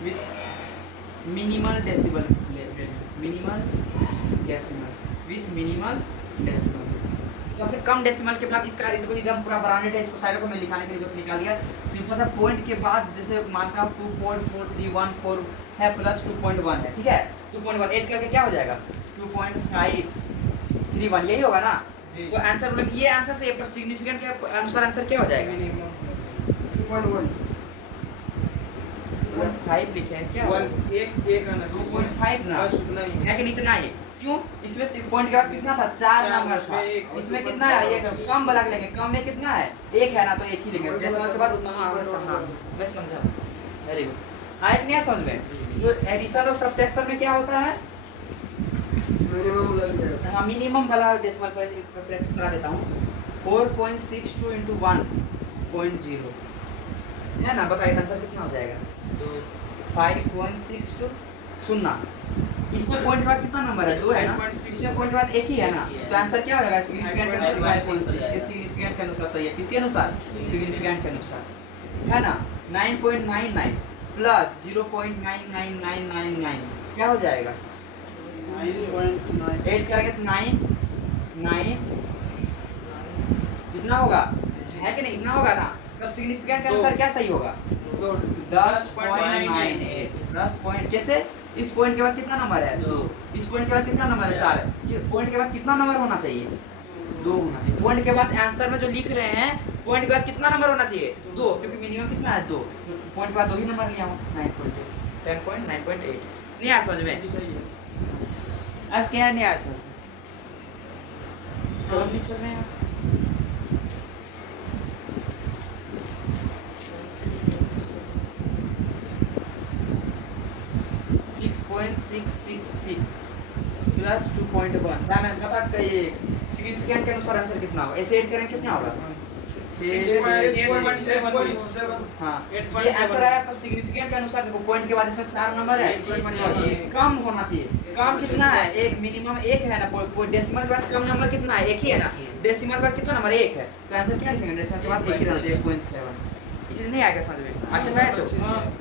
with minimal decimal सबसे कम डेसिमल के बाद इसका देखो एकदम पूरा ब्रांडेड है, इसको साइड को मैं लिखाने के लिए बस निकाल दिया। सिंपल सा पॉइंट के बाद जैसे मानता हूँ 2.4314 है प्लस 2.1 है, ठीक है। 2.1 ऐड करके क्या हो जाएगा 2.531, यही होगा ना। तो आंसर बोले ये आंसर से पर सिग्निफिकेंट के अनुसार आंसर क्या हो जाएगा 2.5 लिखे हैं क्या 1 आना 2.5 ना बस उतना ही है कि इतना है। क्यों इसमें से पॉइंट के बाद कितना था 4 नंबर था, इसमें कितना है ये कम वाला लेंगे, कम में कितना है 1 है ना, तो 1 ही लेंगे डेसिमल के बाद उतना। हाँ मैं समझा, वेरी गुड। आया कि नहीं समझ में। जो एडिशन और सब्ट्रैक्शन में क्या होता है मिनिमम लग जाएगा। हाँ मिनिमम वाला डेसिमल पर प्रैक्टिस करा देता हूँ। 4.62 into 1.0 है ना, बताइए आंसर कितना हो जाएगा 5.62। सुनना इसमें पॉइंट के बाद कितना नंबर है 2 है ना, इसमें पॉइंट के बाद 1 ही है ना, तो आंसर क्या हो जाएगा सिग्निफिकेंट के अनुसार 5.6 सिग्निफिकेंट के अनुसार सही है। किसके अनुसार सिग्निफिकेंट के अनुसार है ना। 9.99 प्लस 0.99999 क्या हो जाएगा 8 करेंगे तो 9 कितना होगा है कि नहीं, इतना होगा ना। तो सिग्निफिकेंट के अनुसार क्या सही होगा 10.98 10 पॉइंट। जैसे इस पॉइंट के बाद कितना नंबर है 2, इस पॉइंट के बाद कितना नंबर है 4, पॉइंट के बाद कितना नंबर होना चाहिए 2 होना चाहिए। पॉइंट के बाद आंसर में जो लिख रहे हैं पॉइंट के बाद कितना नंबर होना चाहिए 2, क्योंकि मिनिमम कितना है 2, पॉइंट के बाद 2 ही नंबर लिया हूं 9.8 10.9.8। नहीं आ समझ में आज क्या नहीं आया समझ में, कलम भी चल रहे हैं 6.666 प्लस 2.1 मैंने पता कि ये सिग्निफिकेंट के अनुसार आंसर कितना होगा, ऐसे ऐड करें कितना होगा 6.7 हाँ ये आंसर आया पर सिग्निफिकेंट के अनुसार देखो पॉइंट के बाद इसमें 4 नंबर है, कम होना चाहिए। कम कितना है एक मिनिमम 1 है ना, डेसिमल के बाद कम नंबर कितना है 1 ही है ना, डेसिमल के बाद कितना नंबर 1 है, तो आंसर क्या लिखेंगे डेसिमल के बाद 1 ही रहना चाहिए 0.7। ये चीज नहीं आएगा समझ में, अच्छे से आया तो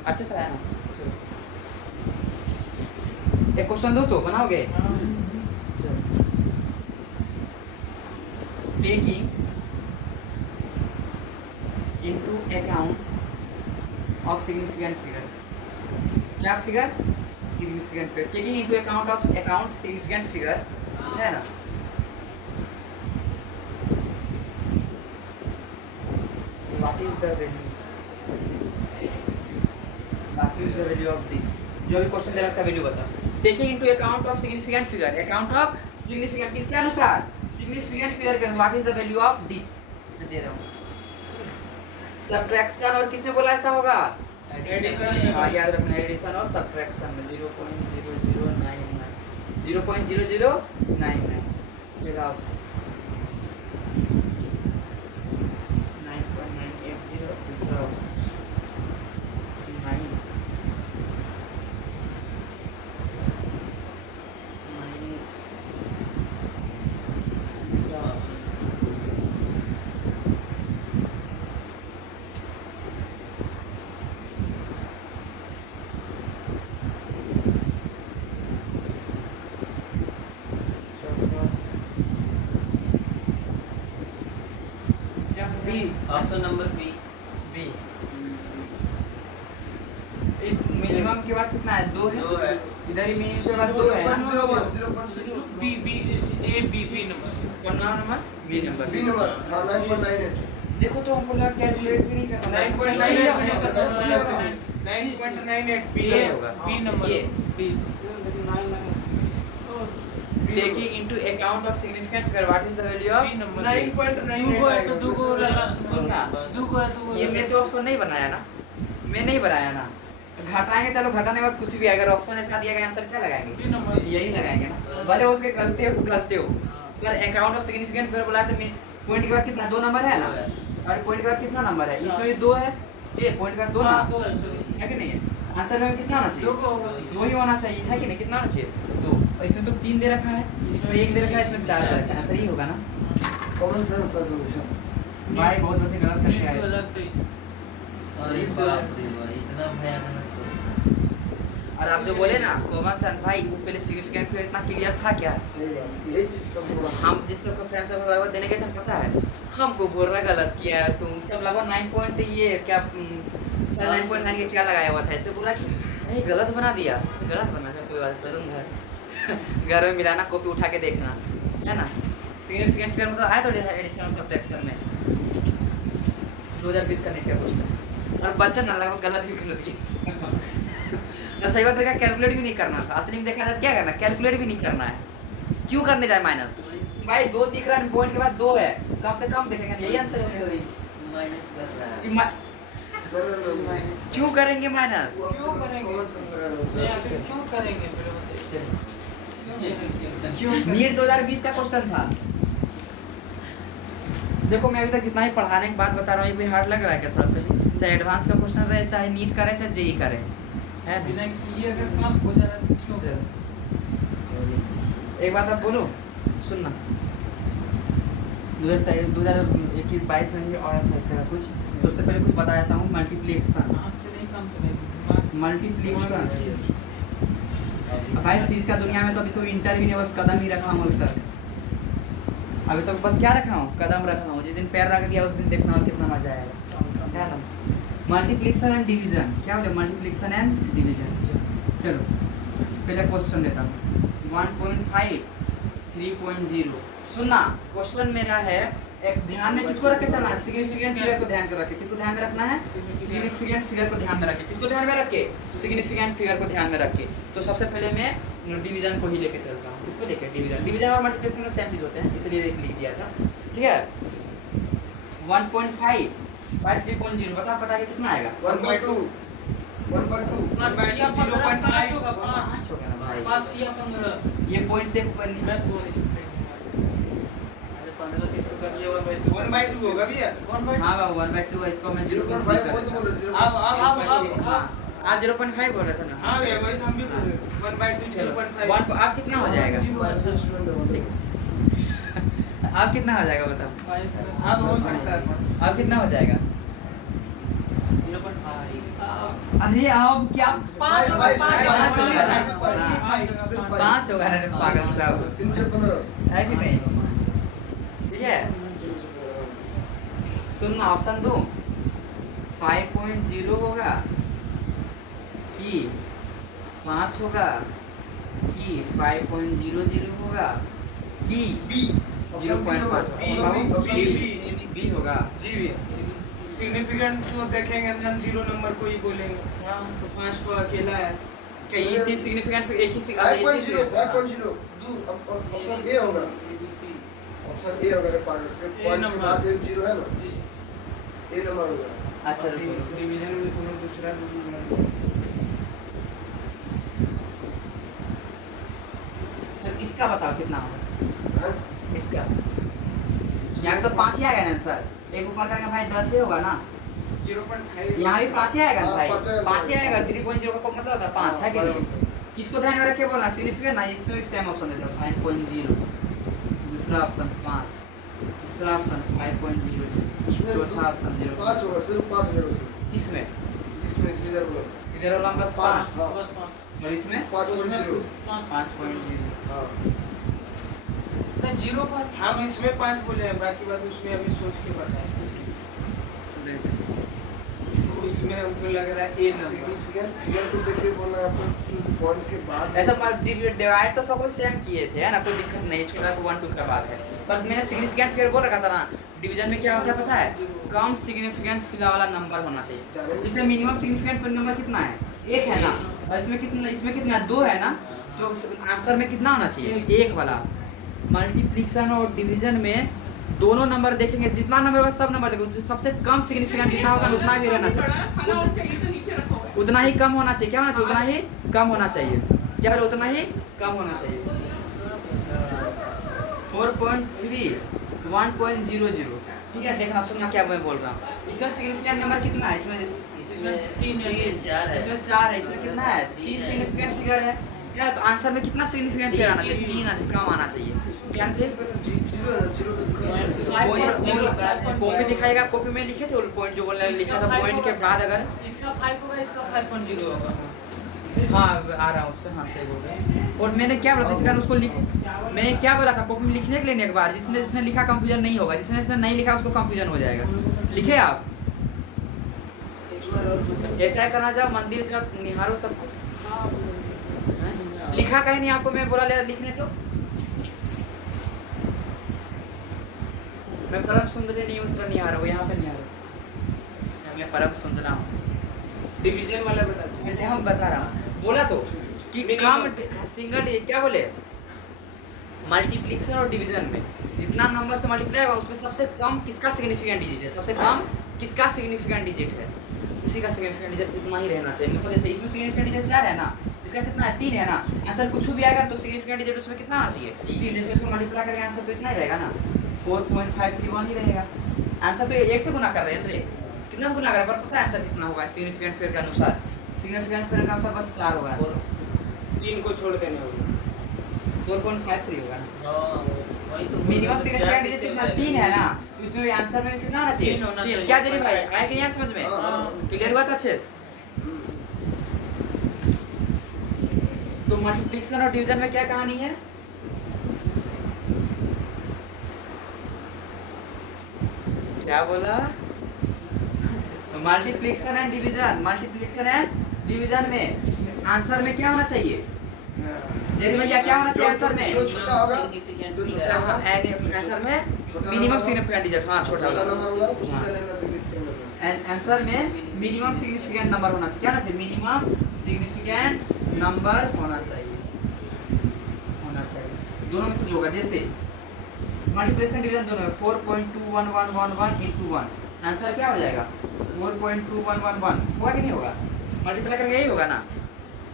अच्छे से आया ना। एक क्वेश्चन दो तो बनाओगे taking into account of significant figure, क्या figure significant figure, taking into account of significant figure है ना। What is the value of this, जो भी क्वेश्चन दे रहा है उसका वैल्यू बता। Taking into account of significant figure, account of significant किसके अनुसार सिग्निफिकेंट फिगर के, what is the value of this मैं दे रहा हूं। सब्ट्रैक्शन और किसे बोला ऐसा होगा एडिशन। हां याद रखना एडिशन और सब्ट्रैक्शन में 0.0099 मेरा ऑप्शन 9.980 दूसरा option 9 option number B B. Minimum के बाद कितना है 2 है, इधर ही मिनिमम के बाद 2 है ना। B B A B B number कौन number B number B number 9.98 देखो तो हमको लगा कैलकुलेट भी नहीं करना 9.98 बी ये होगा बी नंबर ये B taking into account of significant figure what is the value of B number 9.98 तो दो को लगा सुनना दो को ये मैं तो ऑप्शन नहीं बनाया ना, मैं नहीं बनाया ना, घटाएंगे चलो घटाने के बाद कुछ भी अगर ऑप्शन ऐसा दिया गया आंसर क्या लगाएंगे बी नंबर यही लगाएंगे ना, भले उसके गलते हो तो गलते हो, पर अकाउंट ऑफ सिग्निफिकेंट फिगर बोला तो पॉइंट के बाद कितना 2 नंबर है ना, और पॉइंट के बाद कितना नंबर है, इसमें भी 2 है, ये पॉइंट के बाद 2 ना हाँ, 2 है, sorry। है कि नहीं है। आंसर में कितना होना 2 चाहिए, को होगा। 2 ही होना चाहिए, है कि नहीं, कितना होना चाहिए 2। इसमें तो 3 दे रखा है, इसमें 1 दे रखा है, इसमें 4 दे रखा है, आंसर यही होगा ना। कॉमन सेंस था सॉल्यूशन। भाई बहुत बच्चे गलत करके आए। 2023। अरे बाप रे बाप, इतना भयानक क्वेश्चन। और आप जो बोले ना कॉमन सेंस, भाई वो पहले सिग्निफिकेंट फिगर इतना क्लियर था क्या। सही बात, यही चीज सब बोला। हम जिस लोग को फ्रेंड्स को लगभग देने गए थे पता है, हमको बोल रहा गलत किया है तुम सब, लगभग 9 पॉइंट ये क्या 9.9 के क्या लगाया हुआ था, ऐसे पूरा कि नहीं गलत बना दिया, गलत बना सब कोई बात, चलो घर में मिलाना, कॉपी उठा के देखना, है ना। सिग्निफिकेंट फिगर में तो आया तो एडिशन और सब्ट्रैक्शन में 2020 का नहीं क्या क्वेश्चन, और बच्चा ना लगभग गलत भी कर दिए। तो सही बात है, कैलकुलेट भी नहीं करना था, असली में देखा जाए क्या करना, कैलकुलेट भी नहीं करना है, क्यों करने जाए माइनस। भाई 2 दिख रहा है, पॉइंट के बाद 2 है, कम से कम देखेंगे, यही आंसर है। माइनस कर रहा है। क्यों करेंगे माइनस, क्यों करेंगे? कॉमन सेंस लगा रहा हूँ नहीं, सर। आखिर क्यों करेंगे फिर बताइए। क्यों नीट 2020 का क्वेश्चन था। देखो मैं अभी तक जितना ही पढ़ाने की बात बता रहा हूँ, ये भी हार्ड लग रहा है क्या थोड़ा सा भी, चाहे एडवांस का क्वेश्चन रहे, चाहे नीट का रहे, चाहे जेई का रहे, है ना? बिना किए अगर काम हो जा रहा है तो क्यों? चलो। एक बात आप बोलो, सुनना, 2021 में भी और ऐसा कुछ, तो उससे पहले कुछ बता देता हूँ। मल्टीप्लिकेशन, आँख से नहीं काम चलेगी। मल्टीप्लिकेशन। भाई फीस का दुनिया में तो अभी तो इंटर भी नहीं, बस कदम ही रखा हूँ अभी तक, अभी तक बस क्या रखा हूँ, कदम रखा हूँ। जिस दिन पैर रख गया उस दिन देखना कितना मजा आएगा, है ना। मल्टीप्लिकेशन एंड डिवीजन, क्या बोले, मल्टीप्लिकेशन एंड डिवीजन। चलो पहले क्वेश्चन देता हूँ, 1.5 3.0। सुनना, क्वेश्चन मेरा है, एक ध्यान में किसको रख के चलना है, सिग्निफिकेंट फिगर को ध्यान में रख के, किसको ध्यान में रखना है, सिग्निफिकेंट फिगर को ध्यान में रख के, किसको ध्यान में रख के, सिग्निफिकेंट फिगर को ध्यान में रख के। तो सबसे पहले मैं डिवीजन को ही लेके चलता हूँ, इसको लेके डिवीजन और मल्टीप्लिकेशन में सेम चीज होते हैं, इसलिए लिख दिया था, ठीक है। 1.5 बाय 3.0, बता पता के कितना आएगा, 1/2 पाँच दिया 0.5 होगा, 5 5 हो गया ना भाई, 5 दिया 15। ये पॉइंट से ऊपर नहीं, मैथ्स वाले अरे 15 30 को कर दिया 1/2 होगा भैया 1/2। हाँ बाबू 1/2 है, इसको मैं 0.5 भाई कर वो तो देता बोल हूँ। रहे अब आप 0.5 बोल रहे थे ना। हाँ भैया वही तो हम भी बोल रहे हैं 1/2 चलो 0.5। आप कितना हो जाएगा, आप कितना हो जाएगा बताओ, अब हो सकता है आप कितना हो जाएगा। 0.5। अरे अब क्या 5 होगा, 5 5 होगा ना पागल साहब, 315 है कि नहीं, ठीक है। सुनना ऑप्शन दो, 5.0 होगा कि 5 होगा कि 5.00 होगा कि बी 0.5 बी होगा। जी भैया सिग्निफिकेंट तो देखेंगे हम 0 नंबर को ही बोलेंगे। हाँ तो 5 तो अकेला है। क्या ये तीन सिग्निफिकेंट एक ही 5.0 दो ऑप्शन ए होगा, ऑप्शन ए होगा रे पॉइंट के बाद एक 0 है ना, ए नंबर होगा। अच्छा रुको, डिवीजन में कोनो दूसरा नंबर सर इसका बताओ कितना होगा, हैं? इसका यहाँ पे तो 5 ही आएगा ना आंसर, एक ऊपर करेंगे भाई 10 ही होगा ना, 0.5 यहाँ भी 5 ही आएगा ना हाँ, भाई, 5 आएगा, 5 ही आएगा। 3.0 का मतलब होता है 5 है कि नहीं, किसको ध्यान में रख के बोलना, सिग्निफिकेंट ना, इसमें भी सेम ऑप्शन देता है 5.0, दूसरा ऑप्शन 5, तीसरा ऑप्शन 5.0, चौथा ऑप्शन 0, 5 होगा, सिर्फ 5 होगा उसमें, किसमें, इसमें इधर बोलो इधर वाला बस 5 हाँ, बस 5 और इसमें 5.0 5.0। हाँ। नहीं 0 पर हम इसमें 5 बोले हैं, बाकी बात उसमें अभी सोच के बताएं। उसमें हमको लग रहा है ए नंबर। सिग्निफिकेंट फिगर को देख के बोलना है तो पॉइंट के बाद ऐसा डिवाइड तो सब कुछ सेम किए थे, है ना, कोई दिक्कत नहीं, छोटा 1 2 का बात है। पर मैंने सिग्निफिकेंट फिगर बोल रखा था ना, डिवीजन में क्या होता है पता है, कम सिग्निफिकेंट फिगर वाला नंबर होना चाहिए। इसमें मिनिमम सिग्निफिकेंट नंबर कितना है, 1 है ना, और इसमें कितना 2 है ना, तो आंसर में कितना होना चाहिए, 1 वाला। मल्टीप्लिकेशन और डिवीजन में दोनों नंबर देखेंगे, जितना नंबर होगा सब नंबर देखो, सबसे कम सिग्निफिकेंट जितना होगा उतना ही रहना चाहिए, उतना ही कम होना चाहिए, क्या होना चाहिए, उतना ही कम होना चाहिए, क्या उतना ही कम होना चाहिए। 4.3 1.00। ठीक है, देखना सुनना क्या मैं बोल रहा हूँ। इसमें सिग्निफिकेंट नंबर कितना है? इसमें तीन चार है। इसमें 4 है, इसमें कितना है? 3 सिग्निफिकेंट फिगर है यार। तो आंसर में कितना सिग्निफिकेंट फिगर आना चाहिए? 3 आना चाहिए, कम आना चाहिए। क्या चाहिए? कॉपी दिखाएगा, कॉपी में लिखे थे पॉइंट जो बोलने लिखा था, पॉइंट के बाद अगर इसका 5 होगा, इसका 5.0 होगा। हाँ आ रहा है उस पर, हाँ सही बोल रहे हैं। और मैंने क्या बोला था इसका उसको लिख, मैंने क्या बोला था कॉपी में लिखने के लिए एक बार, जिसने लिखा कंफ्यूजन नहीं होगा, जिसने नहीं लिखा उसको कंफ्यूजन हो जाएगा। लिखे आप ऐसा करना, जाओ मंदिर जाओ, निहारो सबको। लिखा कहीं नहीं आपको, मैं बोला लिखने तो मैं परम सुंदर नहीं उस तरह निहारो, यहाँ पे निहारो, मैं परम सुंदर हूँ। डिवीजन वाला बता दो। मैं हम बता रहा हूँ, बोला तो कि कम सिंगल डिजिट, क्या बोले, मल्टीप्लिकेशन और डिवीजन में जितना नंबर से मल्टीप्लाई होगा उसमें सबसे कम किसका सिग्निफिकेंट डिजिट है, सबसे कम किसका सिग्निफिकेंट डिजिट है, उसी का सिग्निफिकेंट डिजिट उतना ही रहना चाहिए। मतलब जैसे इसमें सिग्निफिकेंट डिजिट 4 है ना, इसका कितना है? 3 है ना। आंसर कुछ भी आएगा तो सिग्निफिकेंट डिजिट उसमें कितना आना चाहिए? 3। जैसे इसको मल्टीप्लाई करके आंसर तो इतना ही रहेगा ना, 4.531 ही रहेगा। आंसर तो 1 से गुना कर रहे हैं रे, कितना गुना कर रहे हैं, पर पता है आंसर कितना होगा सिग्निफिकेंट फिगर के अनुसार? सिग्निफिकेंट फिगर के अनुसार बस 4 होगा आंसर, 3 को छोड़ देने होगा। 4.53 होगा ना। वही तो मिनिमम सिग्निफिकेंट डिजिट कितना? 3 है ना, तो इसमें आंसर में कितना आना चाहिए? 3 होना 3। चाहिए। क्या जरी भाई आया कि नहीं समझ में? हाँ। क्लियर हुआ तो अच्छे से? तो मल्टीप्लिकेशन और डिवीजन में क्या कहानी है? क्या बोला? Multiplication and division, multiplication and division में आंसर में क्या होना चाहिए? जेरी भैया क्या होना चाहिए आंसर में? जो छोटा होगा, जो छोटा होगा, आंसर में मिनिमम सिग्निफिकेंट डिजिट, हाँ छोटा छोटा होगा। नंबर होगा उसी का लेना सिग्निफिकेंट नंबर। आंसर में मिनिमम सिग्निफिकेंट नंबर होना चाहिए। क्या होना चाहिए? मिनिमम सिग्निफिकेंट नंबर होना चाहिए, होना चाहिए। दोनों में से जो होगा, जैसे मल्टीप्लिकेशन डिवीजन दोनों में 4.21111 into 1, आंसर क्या हो जाएगा? 4.2111 होगा कि नहीं होगा? मल्टीप्लाई करके यही होगा ना।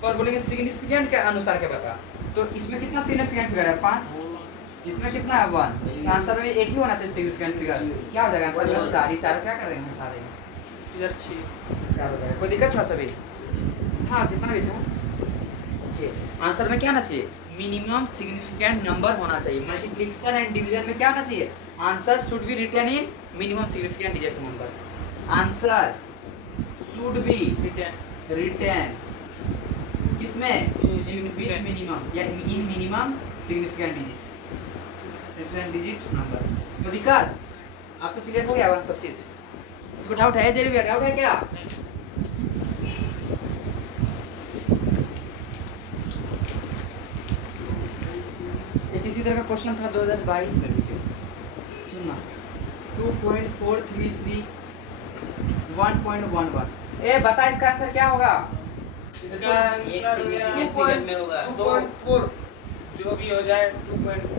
पर बोलेंगे सिग्निफिकेंट के अनुसार क्या बता, तो इसमें कितना सिग्निफिकेंट फिगर है? 5। इसमें कितना है? 1। तो आंसर में एक ही होना चाहिए सिग्निफिकेंट फिगर। क्या हो जाएगा आंसर में? 4 ही। 4 क्या कर देंगे? हटा देंगे, इधर 6। 4 हो जाएगा। कोई दिक्कत था सभी? हाँ जितना भी था 6। आंसर में क्या आना चाहिए? मिनिमम सिग्निफिकेंट नंबर होना चाहिए। मल्टीप्लिकेशन एंड डिवीजन में क्या होना चाहिए? Answer should be written in minimum significant digit number. Answer should be written किसमें? Significant. मिनिमम या in minimum significant digit number. तो दिक्कत आप तो क्लियर हो गया वन सब चीज? इसको डाउट है जेरी भैया? डाउट है क्या? एक इसी तरह का क्वेश्चन था 2022 में भी, सुनना 2.433 1.11। ए बता इसका आंसर क्या होगा? इसका एक आंसर सिग्निफिकेंट फिगर में होगा 2.4 जो भी हो जाए 2.2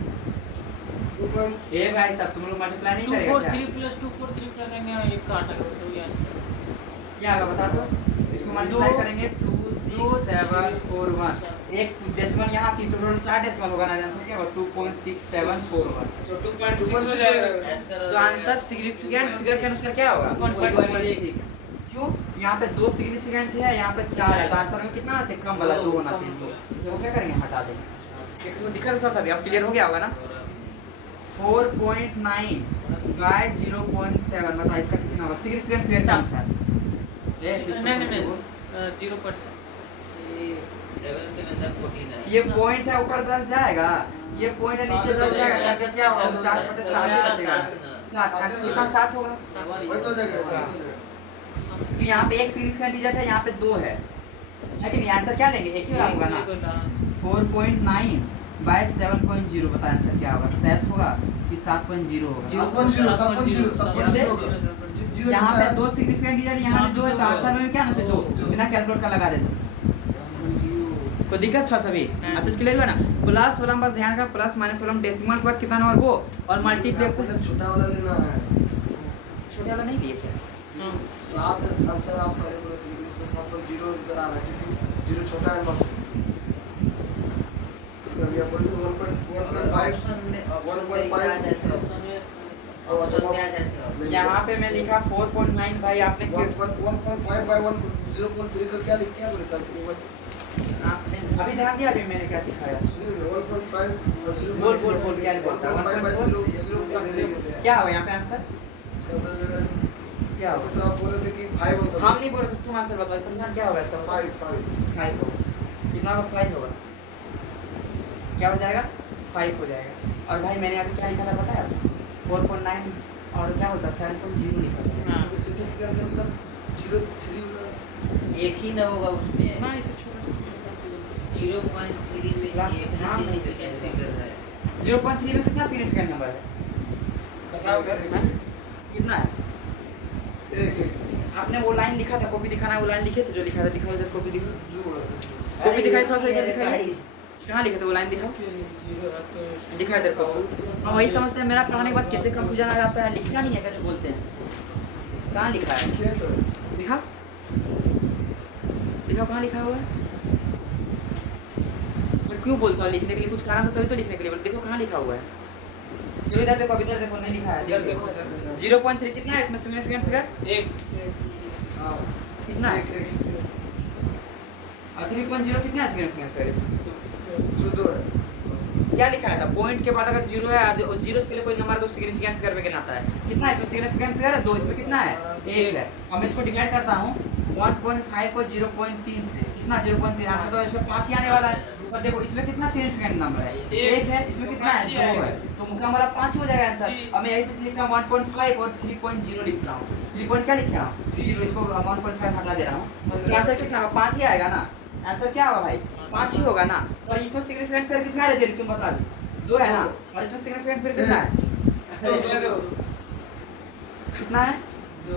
ए भाई साहब तुम लोग मल्टीप्लाई नहीं करेगा क्या? 243 प्लस 243 करेंगे, एक काटेंगे तो ये आंसर क्या होगा बता दो? इसको मल्टीप्लाई करेंगे 26741, एक डेसिमल यहाँ 3 तो टोटल 4 डेसिमल होगा ना, आंसर क्या होगा? 2.6741। तो 2.6 हो जाएगा। तो आंसर सिग्निफिकेंट फिगर के अनुसार क्या होगा? 2.6। क्यों? यहाँ पे 2 सिग्निफिकेंट है, यहाँ पे 4 है, तो आंसर में कितना आना चाहिए? कम वाला 2 होना चाहिए। तो इसको क्या करेंगे? हटा देंगे। एक इसको दिक्कत है सभी, अब क्लियर हो गया होगा ना? 4.9 बाय 0.7 बता इसका कितना होगा सिग्निफिकेंट फिगर के अनुसार? नहीं 0%। ये पॉइंट है, ऊपर 10 जाएगा, ये पॉइंट है नीचे 10 जाएगा, करके क्या होगा? 4/7 ही बचेगा। 7 कितना? 7 होगा। वही तो हो जाएगा, हाँ। वही तो हो जाएगा। तो यहाँ पे एक सिग्निफिकेंट डिजिट है, यहाँ पे 2 है कि नहीं? आंसर क्या लेंगे? एक ही वाला होगा ना। 4.9 बाय 7.0 बता आंसर क्या होगा? 7 होगा कि 7.0 होगा? 7.0 होगा। यहाँ पे 2 सिग्निफिकेंट डिजिट, यहाँ पे 2 है, तो आंसर में क्या आना चाहिए? 2। बिना कैलकुलेटर का लगा देते। कोई दिक्कत था सभी? अच्छा इसके लिए हुआ ना, प्लस वाला बस ध्यान रखना, प्लस माइनस वाला डेसिमल के बाद कितना नंबर वो, और मल्टीप्लेक्स छोटा वाला लेना है। छोटे वाला नहीं लिए क्या? 7 आंसर आप पहले बोले थे, लेकिन इसमें 7.0 आंसर आ रहा है क्योंकि 0 छोटा है बस। इसका भी आप बोले 1.5 1.5 ऑप्शन में आ जाते हो। यहाँ पे मैं लिखा 4.9 भाई आपने 1.5 by 0.3 का क्या लिख क्या बोले था आपने अभी ध्यान दिया अभी मैंने क्या सिखाया 1.5 बोल क्या बोलता है 1.5 by 0.3 क्या होगा यहाँ पे आंसर क्या ऐसे होगा तो आप बोले थे कि 5 आंसर हम नहीं बोल रहे थे तुम आंसर बताओ समझा क्या होगा इसका 5 5 होगा कितना होगा 5 होगा क्या हो जाएगा 5 हो जाएगा और भाई मैंने अभी क्या लिखा था पता है आपको 4.9 और क्या बोलता है 7.0 लिखा था हाँ। सिग्निफिकेंट के अनुसार 0.3 होगा एक ही ना होगा उसमें। ना इसे छोड़ो 0.3 में Last- एक ही हाँ, significant figure है। 0.3 में कितना सिग्निफिकेंट नंबर है बताओ क्या? हैं? कितना है एक आपने वो लाइन लिखा था कॉपी दिखाना है वो लाइन लिखे थे जो लिखा था दिखाओ इधर कॉपी दिखाओ जो कॉपी दिखाई थोड़ा सा इधर दिखाइए भाई, कहाँ लिखे थे वो लाइन दिखाओ जीरो है तो इसमें- दिखा इधर कॉपी हम वही समझते हैं मेरा पढ़ाने के बाद कैसे कंफ्यूजन आ जाता है लिखना नहीं है क्या जो बोलते हैं कहाँ लिखा है खेत है दिखा दिखाओ कहाँ लिखा हुआ है मैं क्यों बोलता हूँ लिखने के लिए कुछ कारण होता है तभी तो लिखने के लिए बोलते देखो कहाँ लिखा हुआ है चलो इधर देखो अभी इधर देखो नहीं लिखा है इधर देखो, इधर देखो। 0.3 कितना है इसमें सिग्निफिकेंट फिगर एक हां कितना है एक और 3.0 कितना है सिग्निफिकेंट फिगर इसमें इसमें दो है क्या लिखा है था पॉइंट के बाद अगर जीरो है और जीरो के लिए कोई नंबर तो सिग्निफिकेंट फिगर में गिनाता है कितना है इसमें सिग्निफिकेंट फिगर है 2 इसमें कितना है 1 है अब मैं इसको डिवाइड करता हूँ 1.5 को 0.3 से कितना 0.3 आंसर तो इसमें 5 ही आने वाला है और देखो इसमें कितना सिग्निफिकेंट नंबर है 1 है इसमें कितना पाँच ही है 2 आएगा। है तो मुक्का हमारा 5 ही हो जाएगा आंसर जी। अब मैं यही चीज लिखता हूँ 1.5 और 3.0 लिखता हूँ 3 पॉइंट क्या लिखा हूँ 0 इसको 1.5 हटा दे रहा हूँ तो आंसर कितना होगा 5 ही आएगा ना आंसर क्या होगा भाई 5 ही होगा ना और इसमें सिग्निफिकेंट फिगर कितना है जेरी तुम बता दो 2 है ना और इसमें सिग्निफिकेंट फिगर कितना है दो कितना है 2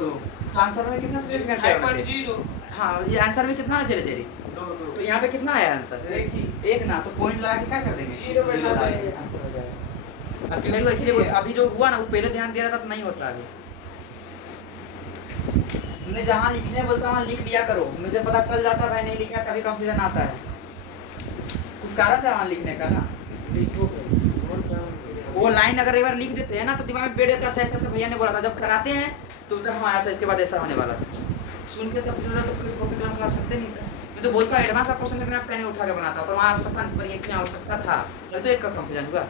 तो आंसर में कितना सिग्निफिकेंट फिगर होना चाहिए 5.0 हाँ ये आंसर में कितना ना जेरी जेरी दो तो यहाँ पे कितना आया आंसर एक ही एक ना तो पॉइंट लगा के क्या कर देंगे Zero बैठा Zero देंगे। आंसर हो जाएगा अब क्लियर हुआ इसलिए अभी जो हुआ ना वो पहले ध्यान दे रहा था तो नहीं होता अभी तुमने जहाँ लिखने बोलता वहाँ लिख लिया करो मुझे पता चल जाता भाई नहीं लिखा कभी कंफ्यूजन आता है कुछ कारण था वहाँ लिखने का ना वो लाइन अगर एक बार लिख देते हैं ना तो दिमाग में बैठ जाता है अच्छा ऐसा भैया ने बोला था जब कराते हैं तो बोलते हैं, हाँ ऐसा इसके बाद ऐसा होने वाला था सुन के सब चीज़ तो फिर कॉपी कर सकते नहीं था मैं तो बोलता हूँ एडवांस का क्वेश्चन लेकिन आप पहले उठा के बनाता पर वहाँ आवश्यकता पर ये इसमें आवश्यकता था तो एक का कंफ्यूजन हुआ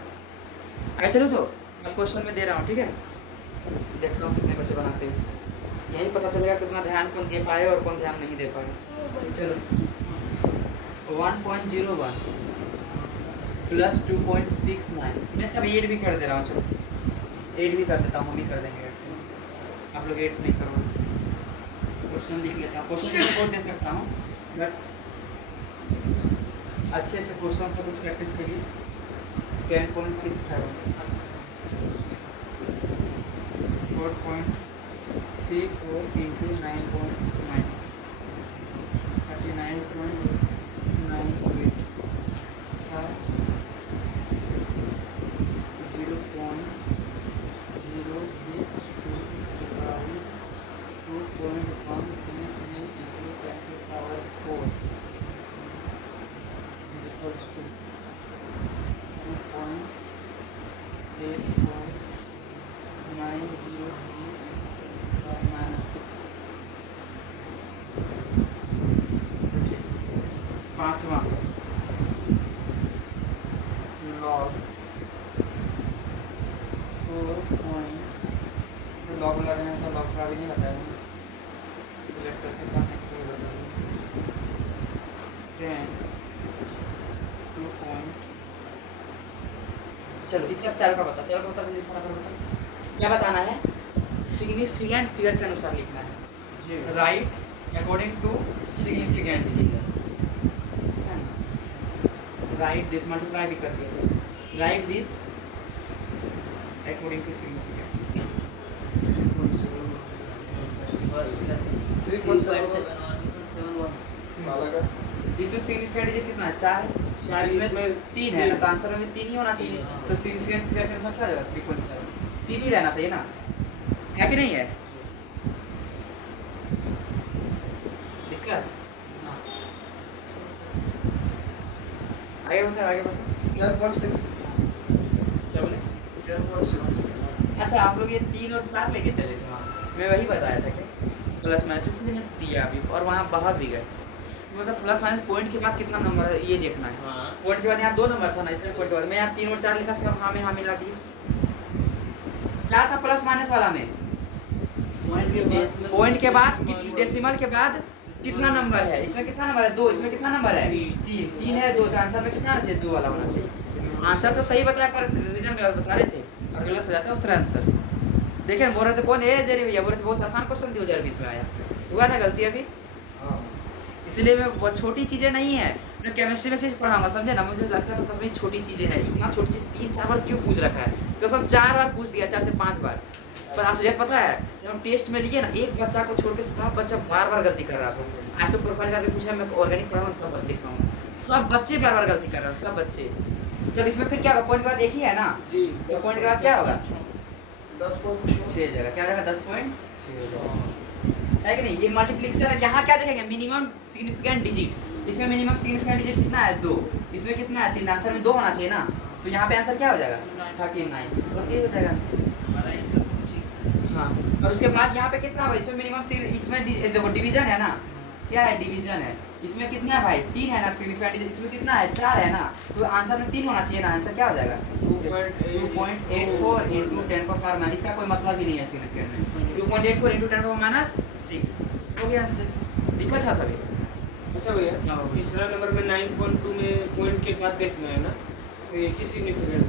आगे चलो तो अब क्वेश्चन में दे रहा हूँ ठीक है देखता हूँ कितने बच्चे बनाते हैं यही पता चलेगा कितना ध्यान कौन दे पाए और कौन ध्यान नहीं दे पाए चलो 1.01 प्लस 2.69 मैं सब 8 भी कर दे रहा हूँ चलो 8 भी कर देता हूँ हम भी कर देंगे 8 चलो आप लोग 8 नहीं करो क्वेश्चन लिख लेता हूँ क्वेश्चन मैं बहुत दे सकता हूँ बट अच्छे से क्वेश्चन से कुछ प्रैक्टिस के लिए 10.67 4.34 into 9.9 39.98 अच्छा 0.062 divided 2.133 into 10 to the power 4 is equals to 2.84903 minus 6 पांचवा लॉग 4 पॉइंट लॉग लगाना है तो लॉग का भी नहीं बताया लेटर के साथ एक कोई बता दो 10 2 पॉइंट चलो इससे अब 4 का बता जल्दी फटाफट बता क्या बताना है सिग्निफिकेंट फिगर के अनुसार लिखना है right according to significant right this multiply भी कर दिया right this according to significant 3.71 वाला का इसमें सिग्निफिकेंट डिजिट कितना है 4 चार इसमें इसमें 3 है ना तो आंसर में 3 ही होना चाहिए तो सिग्निफिकेंट फिगर के अनुसार क्या जाएगा 3.7 3 ही रहना चाहिए ना है कि नहीं है दिक्कत आगे बढ़ो 10.6 क्या बोले 10.6 अच्छा आप लोग ये 3 और 4 लेके चले थे वहाँ, मैं वही बताया था क्या प्लस माइनस, इसलिए मैं दिया अभी और वहाँ बाहर भी गए। मतलब प्लस माइनस पॉइंट के बाद कितना नंबर है ये देखना है। हाँ पॉइंट के बाद यहाँ 2 नंबर था ना, इसलिए पॉइंट के बाद मैं यहाँ 3 और 4 लिखा, सब हाँ में हाँ मिला दिया। क्या था प्लस माइनस वाला में? पॉइंट के बेस में पॉइंट के बाद डेसिमल के बाद कितना नंबर है? इसमें कितना नंबर है? 2। इसमें कितना नंबर है? 3 है 2, तो आंसर में कितना आना चाहिए? 2 वाला होना चाहिए। आंसर तो सही बताया पर रीजन गलत बता रहे थे, और गलत हो जाता है उसका आंसर। देखिए बोल रहे थे कौन है जरी भैया, बोल रहे थे बहुत आसान क्वेश्चन दियो 2020 में आया, हुआ ना गलती अभी। हाँ इसलिए मैं वो छोटी चीज़ें नहीं है, मैं केमिस्ट्री में चीज़ पढ़ाऊंगा समझे ना, मुझे लगता था सच में छोटी चीज़ें हैं, इतना छोटी चीज़ 3-4 बार क्यों पूछ रखा है, तो सब 4 बार पूछ दिया, 4 से 5 बार। पर असलियत पता है जब हम टेस्ट में लिए ना, एक बच्चा को छोड़ के सब बच्चा बार गलती कर रहा था। ऐसे प्रोफाइल करके पूछा, मैं ऑर्गेनिक पढ़ा हूँ तब देख रहा हूँ, सब बच्चे बार गलती कर रहे हैं, सब बच्चे। जब इसमें फिर क्या होगा, पॉइंट के बाद एक ही है ना, जी तो पॉइंट के बाद क्या होगा? 10.6 जगह क्या जगह 10 पॉइंट है कि नहीं। ये मल्टीप्लिकेशन है, यहाँ क्या देखेंगे? Minimum significant digit. इसमें मिनिमम सिग्निफिकेंट डिजिट कितना है? 2। इसमें कितना है? 3। आंसर में 2 होना चाहिए ना, तो यहाँ पे आंसर क्या हो जाएगा? 39। बस ये हो जाएगा आंसर। हाँ, और उसके बाद यहाँ पे कितना होगा? इसमें मिनिमम, इसमें देखो डिवीजन है ना, क्या है? डिवीजन है। इसमें कितना है भाई? 3 है ना सिग्निफिकेंट डिजिट, इसमें कितना है? 4 है ना, तो आंसर में 3 होना चाहिए ना। आंसर क्या हो जाएगा? 2.84 इंटू 10 का पावर माइनस, इसका कोई मतलब ही नहीं है सिग्निफिकेंट में। 2.84 इंटू 10 का पावर माइनस 6 हो गया आंसर। दिक्कत था सभी। अच्छा भैया, तीसरा नंबर में 9.2 में पॉइंट के बाद देखना है ना, तो एक ही सिग्निफिकेंट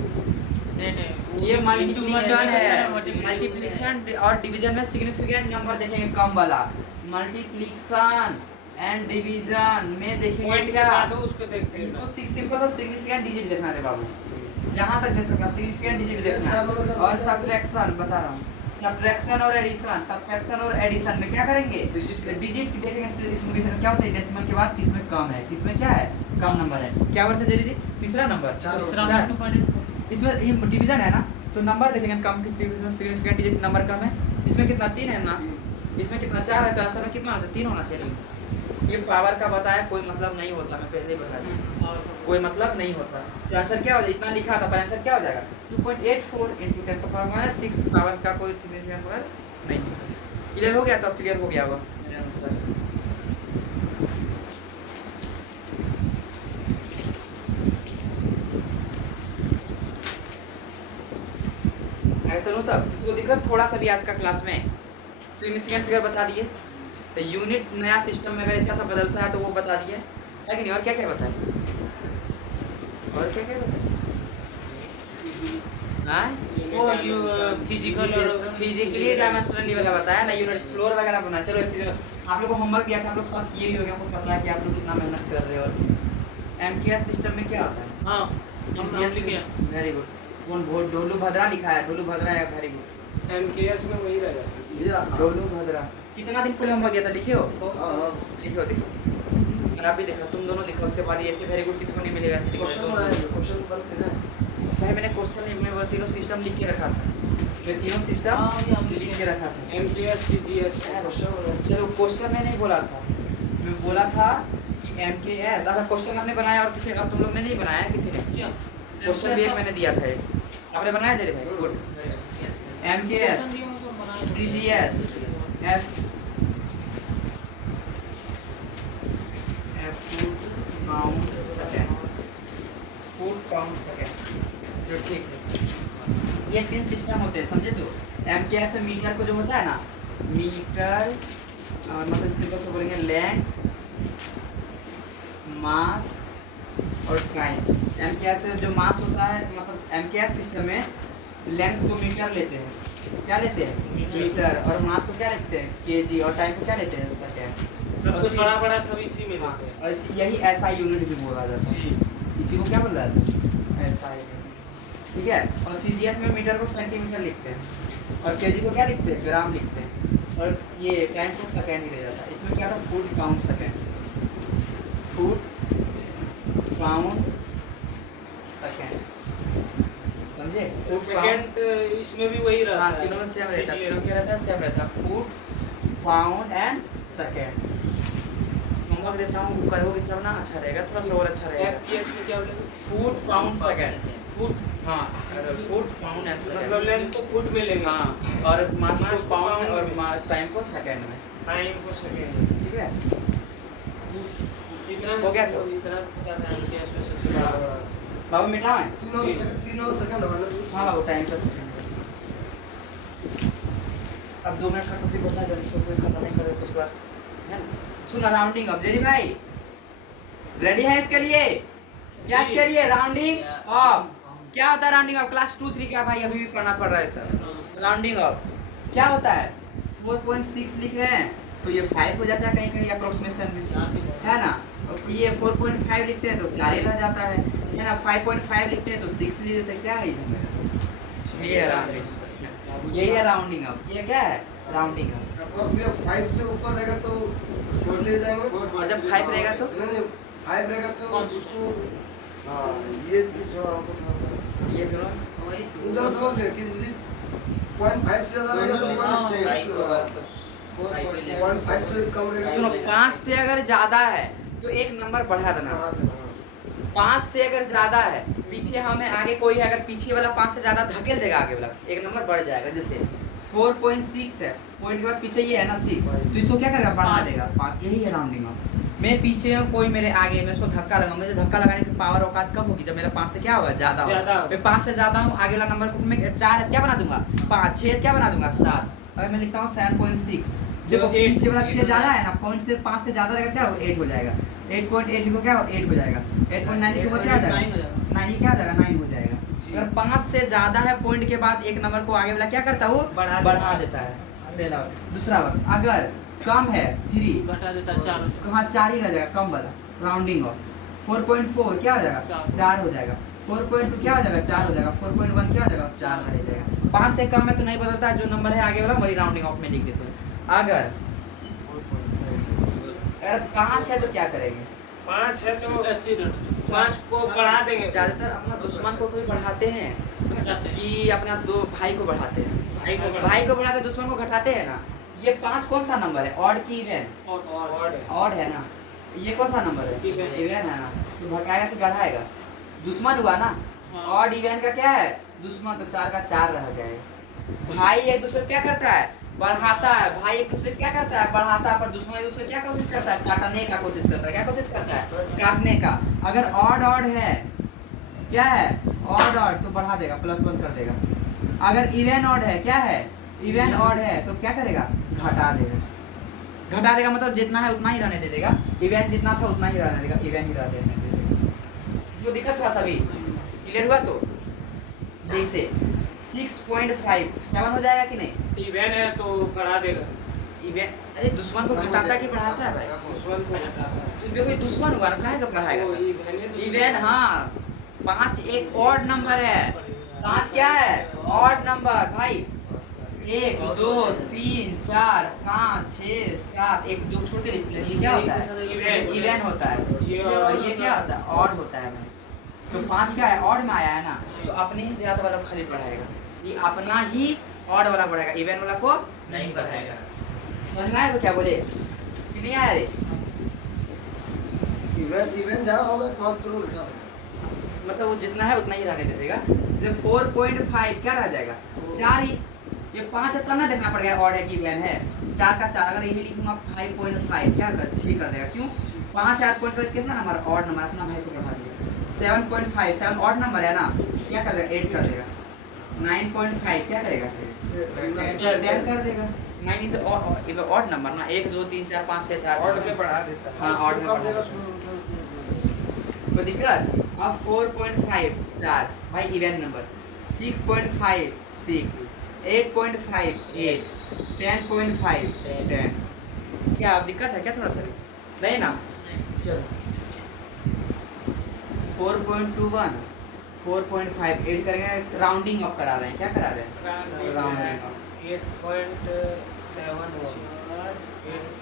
नहीं ये मल्टीप्लिकेशन है, मल्टीप्लिकेशन और डिवीजन में सिग्निफिकेंट नंबर देखेंगे कम वाला। मल्टीप्लिकेशन एंड डिवीजन में देखेंगे पॉइंट के क्या? बाद उसको देखते हैं इसको सिंपल सा सिग्निफिकेंट डिजिट देखना रे बाबू, जहां तक देख सकता सिग्निफिकेंट डिजिट देखना है। और सब्ट्रैक्शन बता रहा हूँ, सब्ट्रैक्शन और एडिशन, सब्ट्रैक्शन और एडिशन में क्या करेंगे? डिजिट देखेंगे। इसमें क्या होता है? डेसिमल के बाद किसमें कम है, किसमें क्या है? कम नंबर है। क्या बोलते हैं जी? तीसरा नंबर 4। इसमें ये डिवीजन है ना, तो नंबर देखेंगे कम किसी, इसमें सिग्निफिकेंट डिजिट नंबर कम है। इसमें कितना? 3 है ना, इसमें कितना? 4 है, तो आंसर में कितना होना चाहिए? 3 होना चाहिए। ये पावर का बताया, कोई मतलब नहीं होता, मैं पहले ही बता दिया, कोई मतलब नहीं होता। तो आंसर क्या हो जाएगा? इतना लिखा था पर आंसर क्या हो जाएगा? 2.84 इंटू 10 का पावर माइनस 6। पावर का कोई सिग्निफिकेंट पावर नहीं होता। क्लियर हो गया? तो अब क्लियर हो गया होगा मेरे अनुसार से। चलो तब किसी को दिक्कत थोड़ा सा भी आज का क्लास में सिग्निफिकेंट फिगर बता दिए, तो यूनिट नया सिस्टम में अगर ऐसा बदलता है तो वो बता दिए है कि नहीं। और क्या क्या बताए? और क्या क्या बताए? वो यू फिजिकल और फिजिकली डायमेंशनली वाला बताया ना, यूनिट फ्लोर वगैरह बनाया। चलो एक चीज आप लोग को होमवर्क दिया था, आप लोग सब किए भी हो गया, आपको पता है कि आप लोग कितना मेहनत कर रहे हो। और एमकेएस सिस्टम में क्या होता है? हाँ वेरी गुड। कौन बोल? डोलू भद्रा लिखा है, डोलू भद्रा है, वेरी गुड। एमकेएस में वही रह जाता है भैया डोलू भद्रा कितना दिन पहले होमवर्क दिया था? लिखे हो? हाँ लिखो देखो, और आप भी देखो, तुम दोनों लिखो। उसके बाद ऐसे वेरी गुड किसको नहीं मिलेगा ऐसे लिखो। क्वेश्चन बनाया है, क्वेश्चन पर लिखा है भाई मैंने क्वेश्चन नहीं, मैं तीनों सिस्टम लिख के रखा था, मैं तीनों सिस्टम लिख के रखा था। एमकेएस सीजीएस क्वेश्चन बनाया चलो क्वेश्चन में नहीं बोला था, मैं बोला था कि एमकेएस। अच्छा क्वेश्चन आपने बनाया और किसी और तुम लोग ने नहीं बनाया? किसी ने क्वेश्चन भी एक मैंने दिया था, एक आपने बनाया जरे भाई? Good. MKS CGS F pound second, foot pound second, जो ठीक है। ये 3 सिस्टम होते हैं समझे। तो एमकेएस में मीटर को जो होता है ना, मीटर मतलब सिंपल से बोलेंगे लेंथ, मास और टाइम। एमकेएस में जो मास होता है, मतलब एमकेएस सिस्टम में लेंथ को मीटर लेते हैं, क्या लेते हैं? मीटर। और मास को क्या लेते हैं? केजी। और टाइम को क्या लेते हैं? सेकंड। सबसे बड़ा सब इसी में हाँ, लेते हैं। और यही एसआई यूनिट भी बोला जाता है। इसी को क्या बोला जाता है? SI unit. ठीक है। और सीजीएस में मीटर को सेंटीमीटर लिखते हैं, और केजी को क्या लिखते हैं? ग्राम लिखते हैं। और ये टाइम को सेकंड ही रह जाता है। इसमें क्या था? Foot pound second, foot pound second, समझे? फुट सेकंड इसमें भी वही रहता हाँ, है। तीनों में सेम रहता है, CGS तीनों क्या रहता है? सेम रहता है, foot pound and second. Homework देता हूँ, वो करोगे तब ना अच्छा रहेगा, थोड़ा सा और अच्छा रहेगा। एफपीएस में क्या बोलेंगे? फुट पाउंड सेकंड, फुट हाँ फुट पाउंड एंड मतलब सेकंड। लेंथ को फुट में लेंगे। हाँ और मास मास को को पाउंड में पाउंड और टाइम को सेकंड में। टाइम को सेकंड। ठीक है इतना हो गया तो? इतना पता है कि इसमें सबसे बड़ा बाबू मिटा है। तीनों सेकंड होगा ना। हाँ बाबू टाइम का सेकंड। अब 2 मिनट का टॉपिक बचा जब इसको कोई खत्म नहीं करे तो उसके बाद है ना। सुना राउंडिंग ऑफ जेरी भाई रेडी है इसके लिए? क्या जी। इसके लिए राउंडिंग ऑफ क्या होता है? राउंडिंग ऑफ क्लास 2 3 क्या भाई अभी भी पढ़ना पड़ रहा है सर। राउंडिंग ऑफ क्या होता है? 4.6 लिख रहे हैं तो ये 5 हो जाता है कहीं कहीं अप्रोक्सीमेशन में, है ना। और ये 4.5 लिखते हैं तो 4 ही रह जाता है ना। 5.5 लिखते हैं तो 6 लिख देते हैं। क्या है इसमें? ये है राउंडिंग, यही है राउंडिंग ऑफ। ये क्या है? Rounding off. अप्रोक्सीमेट 5 से ऊपर रहेगा तो 6 ले जाएंगे। और जब 5 रहेगा तो नहीं 5 रहेगा तो उसको हाँ ये चीज थोड़ा हमको थोड़ा सा ये सुनो उधर समझ गए कि यदि 0.5 से ज्यादा रहेगा तो 0.5 से कम रहेगा सुनो 5 से अगर ज्यादा है तो एक नंबर बढ़ा देना। 5 से अगर ज्यादा है पीछे हमें आगे कोई है अगर पीछे वाला 5 से ज्यादा धकेल देगा आगे वाला एक नंबर बढ़ जाएगा। जैसे 4.6 है पॉइंट के बाद पीछे ये है ना 6 तो इसको क्या करेगा? बढ़ा देगा। यही है राउंडिंग ऑफ। मैं पीछे हूँ कोई मेरे आगे मैं उसको धक्का लगाऊंगा। मुझे धक्का लगाने की पावर औकात कब होगी? जब मेरा 5 से क्या होगा? ज्यादा होगा। मैं 5 से ज्यादा हूँ आगे वाला नंबर को मैं 4 क्या बना दूंगा? 5 6 क्या बना दूंगा? 7। अगर मैं लिखता हूँ 7.6 देखो पीछे वाला 6 ज्यादा है ना पॉइंट से 5 से ज्यादा रहेगा क्या होगा? 8 हो जाएगा। 8.8 लिखो क्या हो? 8 हो जाएगा। 8.9 लिखो क्या हो जाएगा? 9 ये क्या हो जाएगा? 9 हो जाएगा। अगर 5 से ज्यादा है पॉइंट के बाद एक नंबर को आगे वाला क्या करता है? वो बढ़ा देता है। पहला दूसरा बात अगर कम है 3 घटा देता 4 कहाँ 4 ही रह जाएगा कम वाला राउंडिंग ऑफ। 4.4 क्या हो जाएगा? 4 हो जाएगा। 4.2 क्या हो जाएगा? 4 हो जाएगा। 4.1 क्या हो जाएगा? 4 रह जाएगा। 5 से कम है तो नहीं बदलता है जो नंबर है आगे वाला वही राउंडिंग ऑफ में लिख देते हैं। अगर 5 है तो क्या करेंगे? 5 है तो 5 को बढ़ा देंगे। ज्यादातर अपना दुश्मन को कोई बढ़ाते हैं कि अपना दो भाई को बढ़ाते हैं। भाई को बढ़ाते दुश्मन को घटाते हैं ना। ये 5 कौन सा नंबर है? ऑड की इवन? ऑड है ना। ये कौन सा नंबर है? इवन है ना। तो घटाएगा कि बढ़ाएगा? दुश्मन हुआ ना। ऑड इवन का क्या है? दुश्मन तो 4 का 4 रह जाएगा। भाई एक दूसरे क्या करता है? बढ़ाता है। भाई एक दूसरे क्या करता है? बढ़ाता है। पर दुश्मन एक दूसरे क्या कोशिश करता है? काटने का कोशिश करता है। क्या कोशिश करता है? काटने का। अगर ऑड है क्या है? ऑड तो बढ़ा देगा +1 कर देगा। अगर इवन ऑड है क्या है? इवन ऑड है तो क्या करेगा? घटा देगा। घटा देगा मतलब जितना है उतना ही रहने दे देगा। इवन जितना था उतना ही रहने देगा। इवन ही रहने दे देगा। इसको दिक्कत हुआ सभी? क्लियर हुआ? तो जैसे 6.5 7 हो जाएगा कि नहीं? इवन है तो बढ़ा देगा। इवन अरे दुश्मन को घटाता है कि बढ़ाता है भाई? दुश्मन को घटाता है। तो देखो ये दुश्मन हुआ ना काहे का बढ़ाएगा? तो इवन है तो इवन हाँ 5 एक ऑड नंबर है। 5 क्या है? ऑड नंबर भाई। 1 2 3 4 5 6 7 1 2 छोड़ के लिख ये क्या होता है? इवन होता है। और ये क्या होता है? ऑड होता है भाई। तो 5 क्या है? ऑड में आया है ना तो अपने ही ज्यादा वाला को खाली बढ़ाएगा। ये अपना ही ऑड वाला बढ़ाएगा इवन वाला को नहीं बढ़ाएगा। समझ में आया तो क्या बोले कि नहीं आया रे? इवन जहाँ होगा तो आप तुरंत घटा देंगे। मतलब वो जितना है उतना ही रहने दे देगा। जब 4.5 क्या रह जाएगा? 4 ही। ये 5 है तब ना देखना पड़ेगा ऑड है कि इवन है। 4 का 4 अगर यही लिखूंगा 5.5 क्या कर 6 कर देगा। क्यों? 5 8.5 कैसा नंबर? Odd number. अपना भाई को बढ़ा दिया। 7.5 7 ऑड नंबर है ना क्या कर देगा? 8 कर देगा। 9.5 क्या करेगा? 10 कर देगा। 9 इज ऑड नंबर ना। 1 2 3 4 5 6 7 ऑड में बढ़ा देता है। हाँ ऑड में बढ़ा देगा। कोई दिक्कत? अब 4.5 4 भाई इवन नंबर। 6.5 6 8.5 8 10.5 10 क्या अब दिक्कत है क्या थोड़ा सा? नहीं ना। चलो 4.21 4.5 8 करेंगे। राउंडिंग अप करा रहे हैं। क्या करा रहे हैं? Rounding up.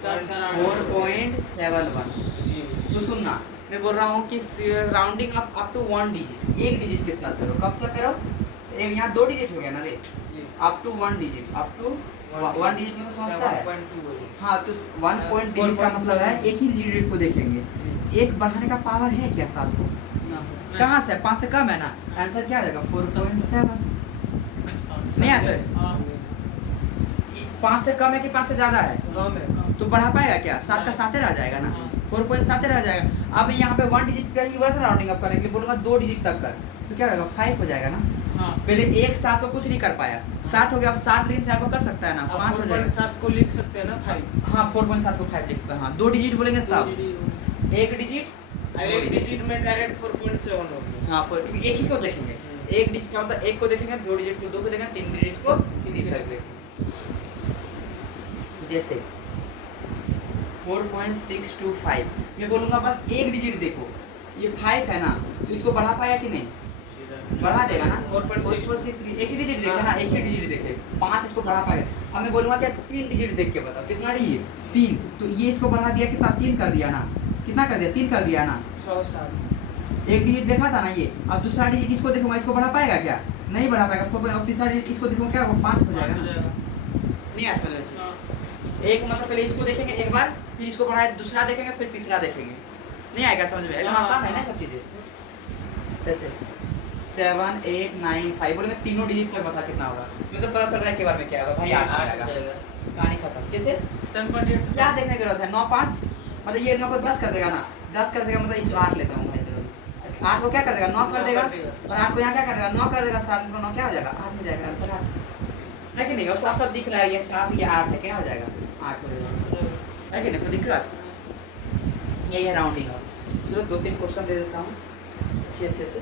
4.71 जी तो सुनना मैं बोल रहा हूँ कि राउंडिंग अप टू 1 डिजिट एक डिजिट के साथ करो। कब तक करो? एक यहाँ 2 डिजिट हो गया ना रे। जी up to 1 digit. Up to 1 digit में तो समझता है। 7.2 हाँ तो 1 पॉइंट डिजिट का मतलब है एक ही डिजिट को देखेंगे। एक बढ़ाने का पावर है क्या साथ को? कहाँ से 5 से कम है ना, आंसर क्या आ जाएगा 4.7। नहीं आता है? 5 से कम है कि 5 से ज़्यादा है? कम है। तो बढ़ा पाएगा क्या? 7 का 7 रह जाएगा ना, 4.7 रह जाएगा। अब यहाँ पे 1 डिजिट का ही वर्क राउंडिंग अप करने के लिए बोलूँगा 2 डिजिट तक कर, तो क्या होगा 5 हो जाएगा ना। पहले एक 7 को कुछ नहीं कर पाया, 7 हो गया, अब 7 लेकिन 4 को कर सकता है ना, 5 हो जाएगा। 7 को लिख सकते हैं ना 5। हाँ 4.7 को 5 लिख सकते हैं। हाँ 2 डिजिट बोलेंगे तब, एक डिजिट एक डिजिट में डायरेक्ट 4.7 हो गया। हाँ एक ही को देखेंगे, एक डिजिट का मतलब एक को देखेंगे, 2 डिजिट को 2 को देखेंगे, 3 डिजिट को 3 देखेंगे। जैसे 4.625 मैं बोलूँगा बस एक डिजिट देखो, ये 5 है ना, तो इसको बढ़ा पाया कि नहीं? बढ़ा देगा ना। 4.63 एक ही डिजिट देखे ना, एक ही डिजिट देखे, 5 इसको बढ़ा पाएगा। अब मैं बोलूँगा क्या 3 डिजिट देख के बताओ कितना रही है 3, तो ये इसको बढ़ा दिया कितना, 3 कर दिया ना, कितना कर दिया 3 कर दिया ना, 6 7 एक डिजिट देखा था ना ये। अब दूसरा डिजिट इसको देखूंगा, इसको बढ़ा पाएगा क्या? नहीं बढ़ा पाएगा। अब तीसरा डिजिट इसको देखूंगा क्या, वो 5 हो जाएगा ना। नहीं आ समझ में चीज। एक मतलब पहले इसको देखेंगे एक बार, फिर इसको बढ़ाए दूसरा देखेंगे, फिर तीसरा देखेंगे। नहीं आएगा समझ में? एकदम आसान है ना सब चीजें। जैसे 7 8 9 5 बोलेंगे, तीनों डिजिट तक बता कितना होगा। मुझे तो पता चल रहा है के बार में क्या होगा भाई, 8 आ जाएगा, कहानी खत्म। कैसे 7.8 क्या देखने की जरूरत है? 9 5 मतलब ये 9 को 10 कर देगा ना, 10 कर देगा मतलब इस 8 लेता हूँ भाई, चलो 8 को क्या कर देगा 9 कर देगा, और 8 को यहाँ क्या कर देगा 9 कर देगा, 7 को 9 क्या हो जाएगा 8 हो जाएगा, आंसर 8 है कि नहीं? और साफ साफ दिख रहा है ये 7 या 8 है, क्या हो जाएगा 8 हो जाएगा, है कि नहीं? कोई दिक्कत? यही है राउंडिंग। चलो 2-3 क्वेश्चन दे देता हूँ अच्छे से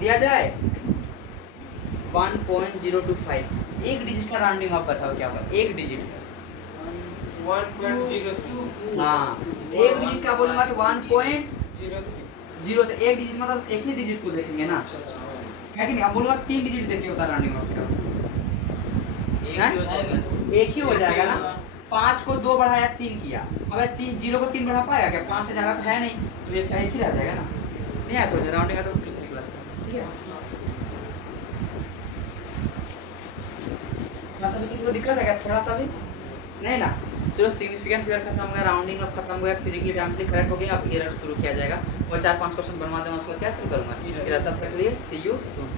दिया जाए। 1.025 एक डिजिट का राउंडिंग आप बताओ क्या होगा, एक डिजिट 1.03 हाँ एक डिजिट का बोलूंगा तो 1.03 एक डिजिट मतलब एक ही डिजिट को देखेंगे ना, है कि नहीं? अब बोलूंगा 3 डिजिट देख के बता राउंडिंग ऑफ क्या एक ही हो जाएगा ना। 5 को 2 बढ़ाया 3 किया, अब 3 0 को 3 बढ़ा पाएगा क्या? 5 से ज़्यादा तो है नहीं, तो ये क्या एक ही रह जाएगा ना। नहीं ऐसा हो जाए राउंडिंग का तो क्लास ठीक है। थोड़ा सा भी किसी को दिक्कत है क्या? थोड़ा सा भी नहीं ना। चलो सिग्निफिकेंट फिगर खत्म हो गया, राउंडिंग अब खत्म हो गया, फिजिकली डांसली करेक्ट हो गया। अब एरर शुरू किया जाएगा और 4-5 क्वेश्चन बनवा दूंगा, उसको क्या शुरू करूंगा। तब तक लिए सी यू सून।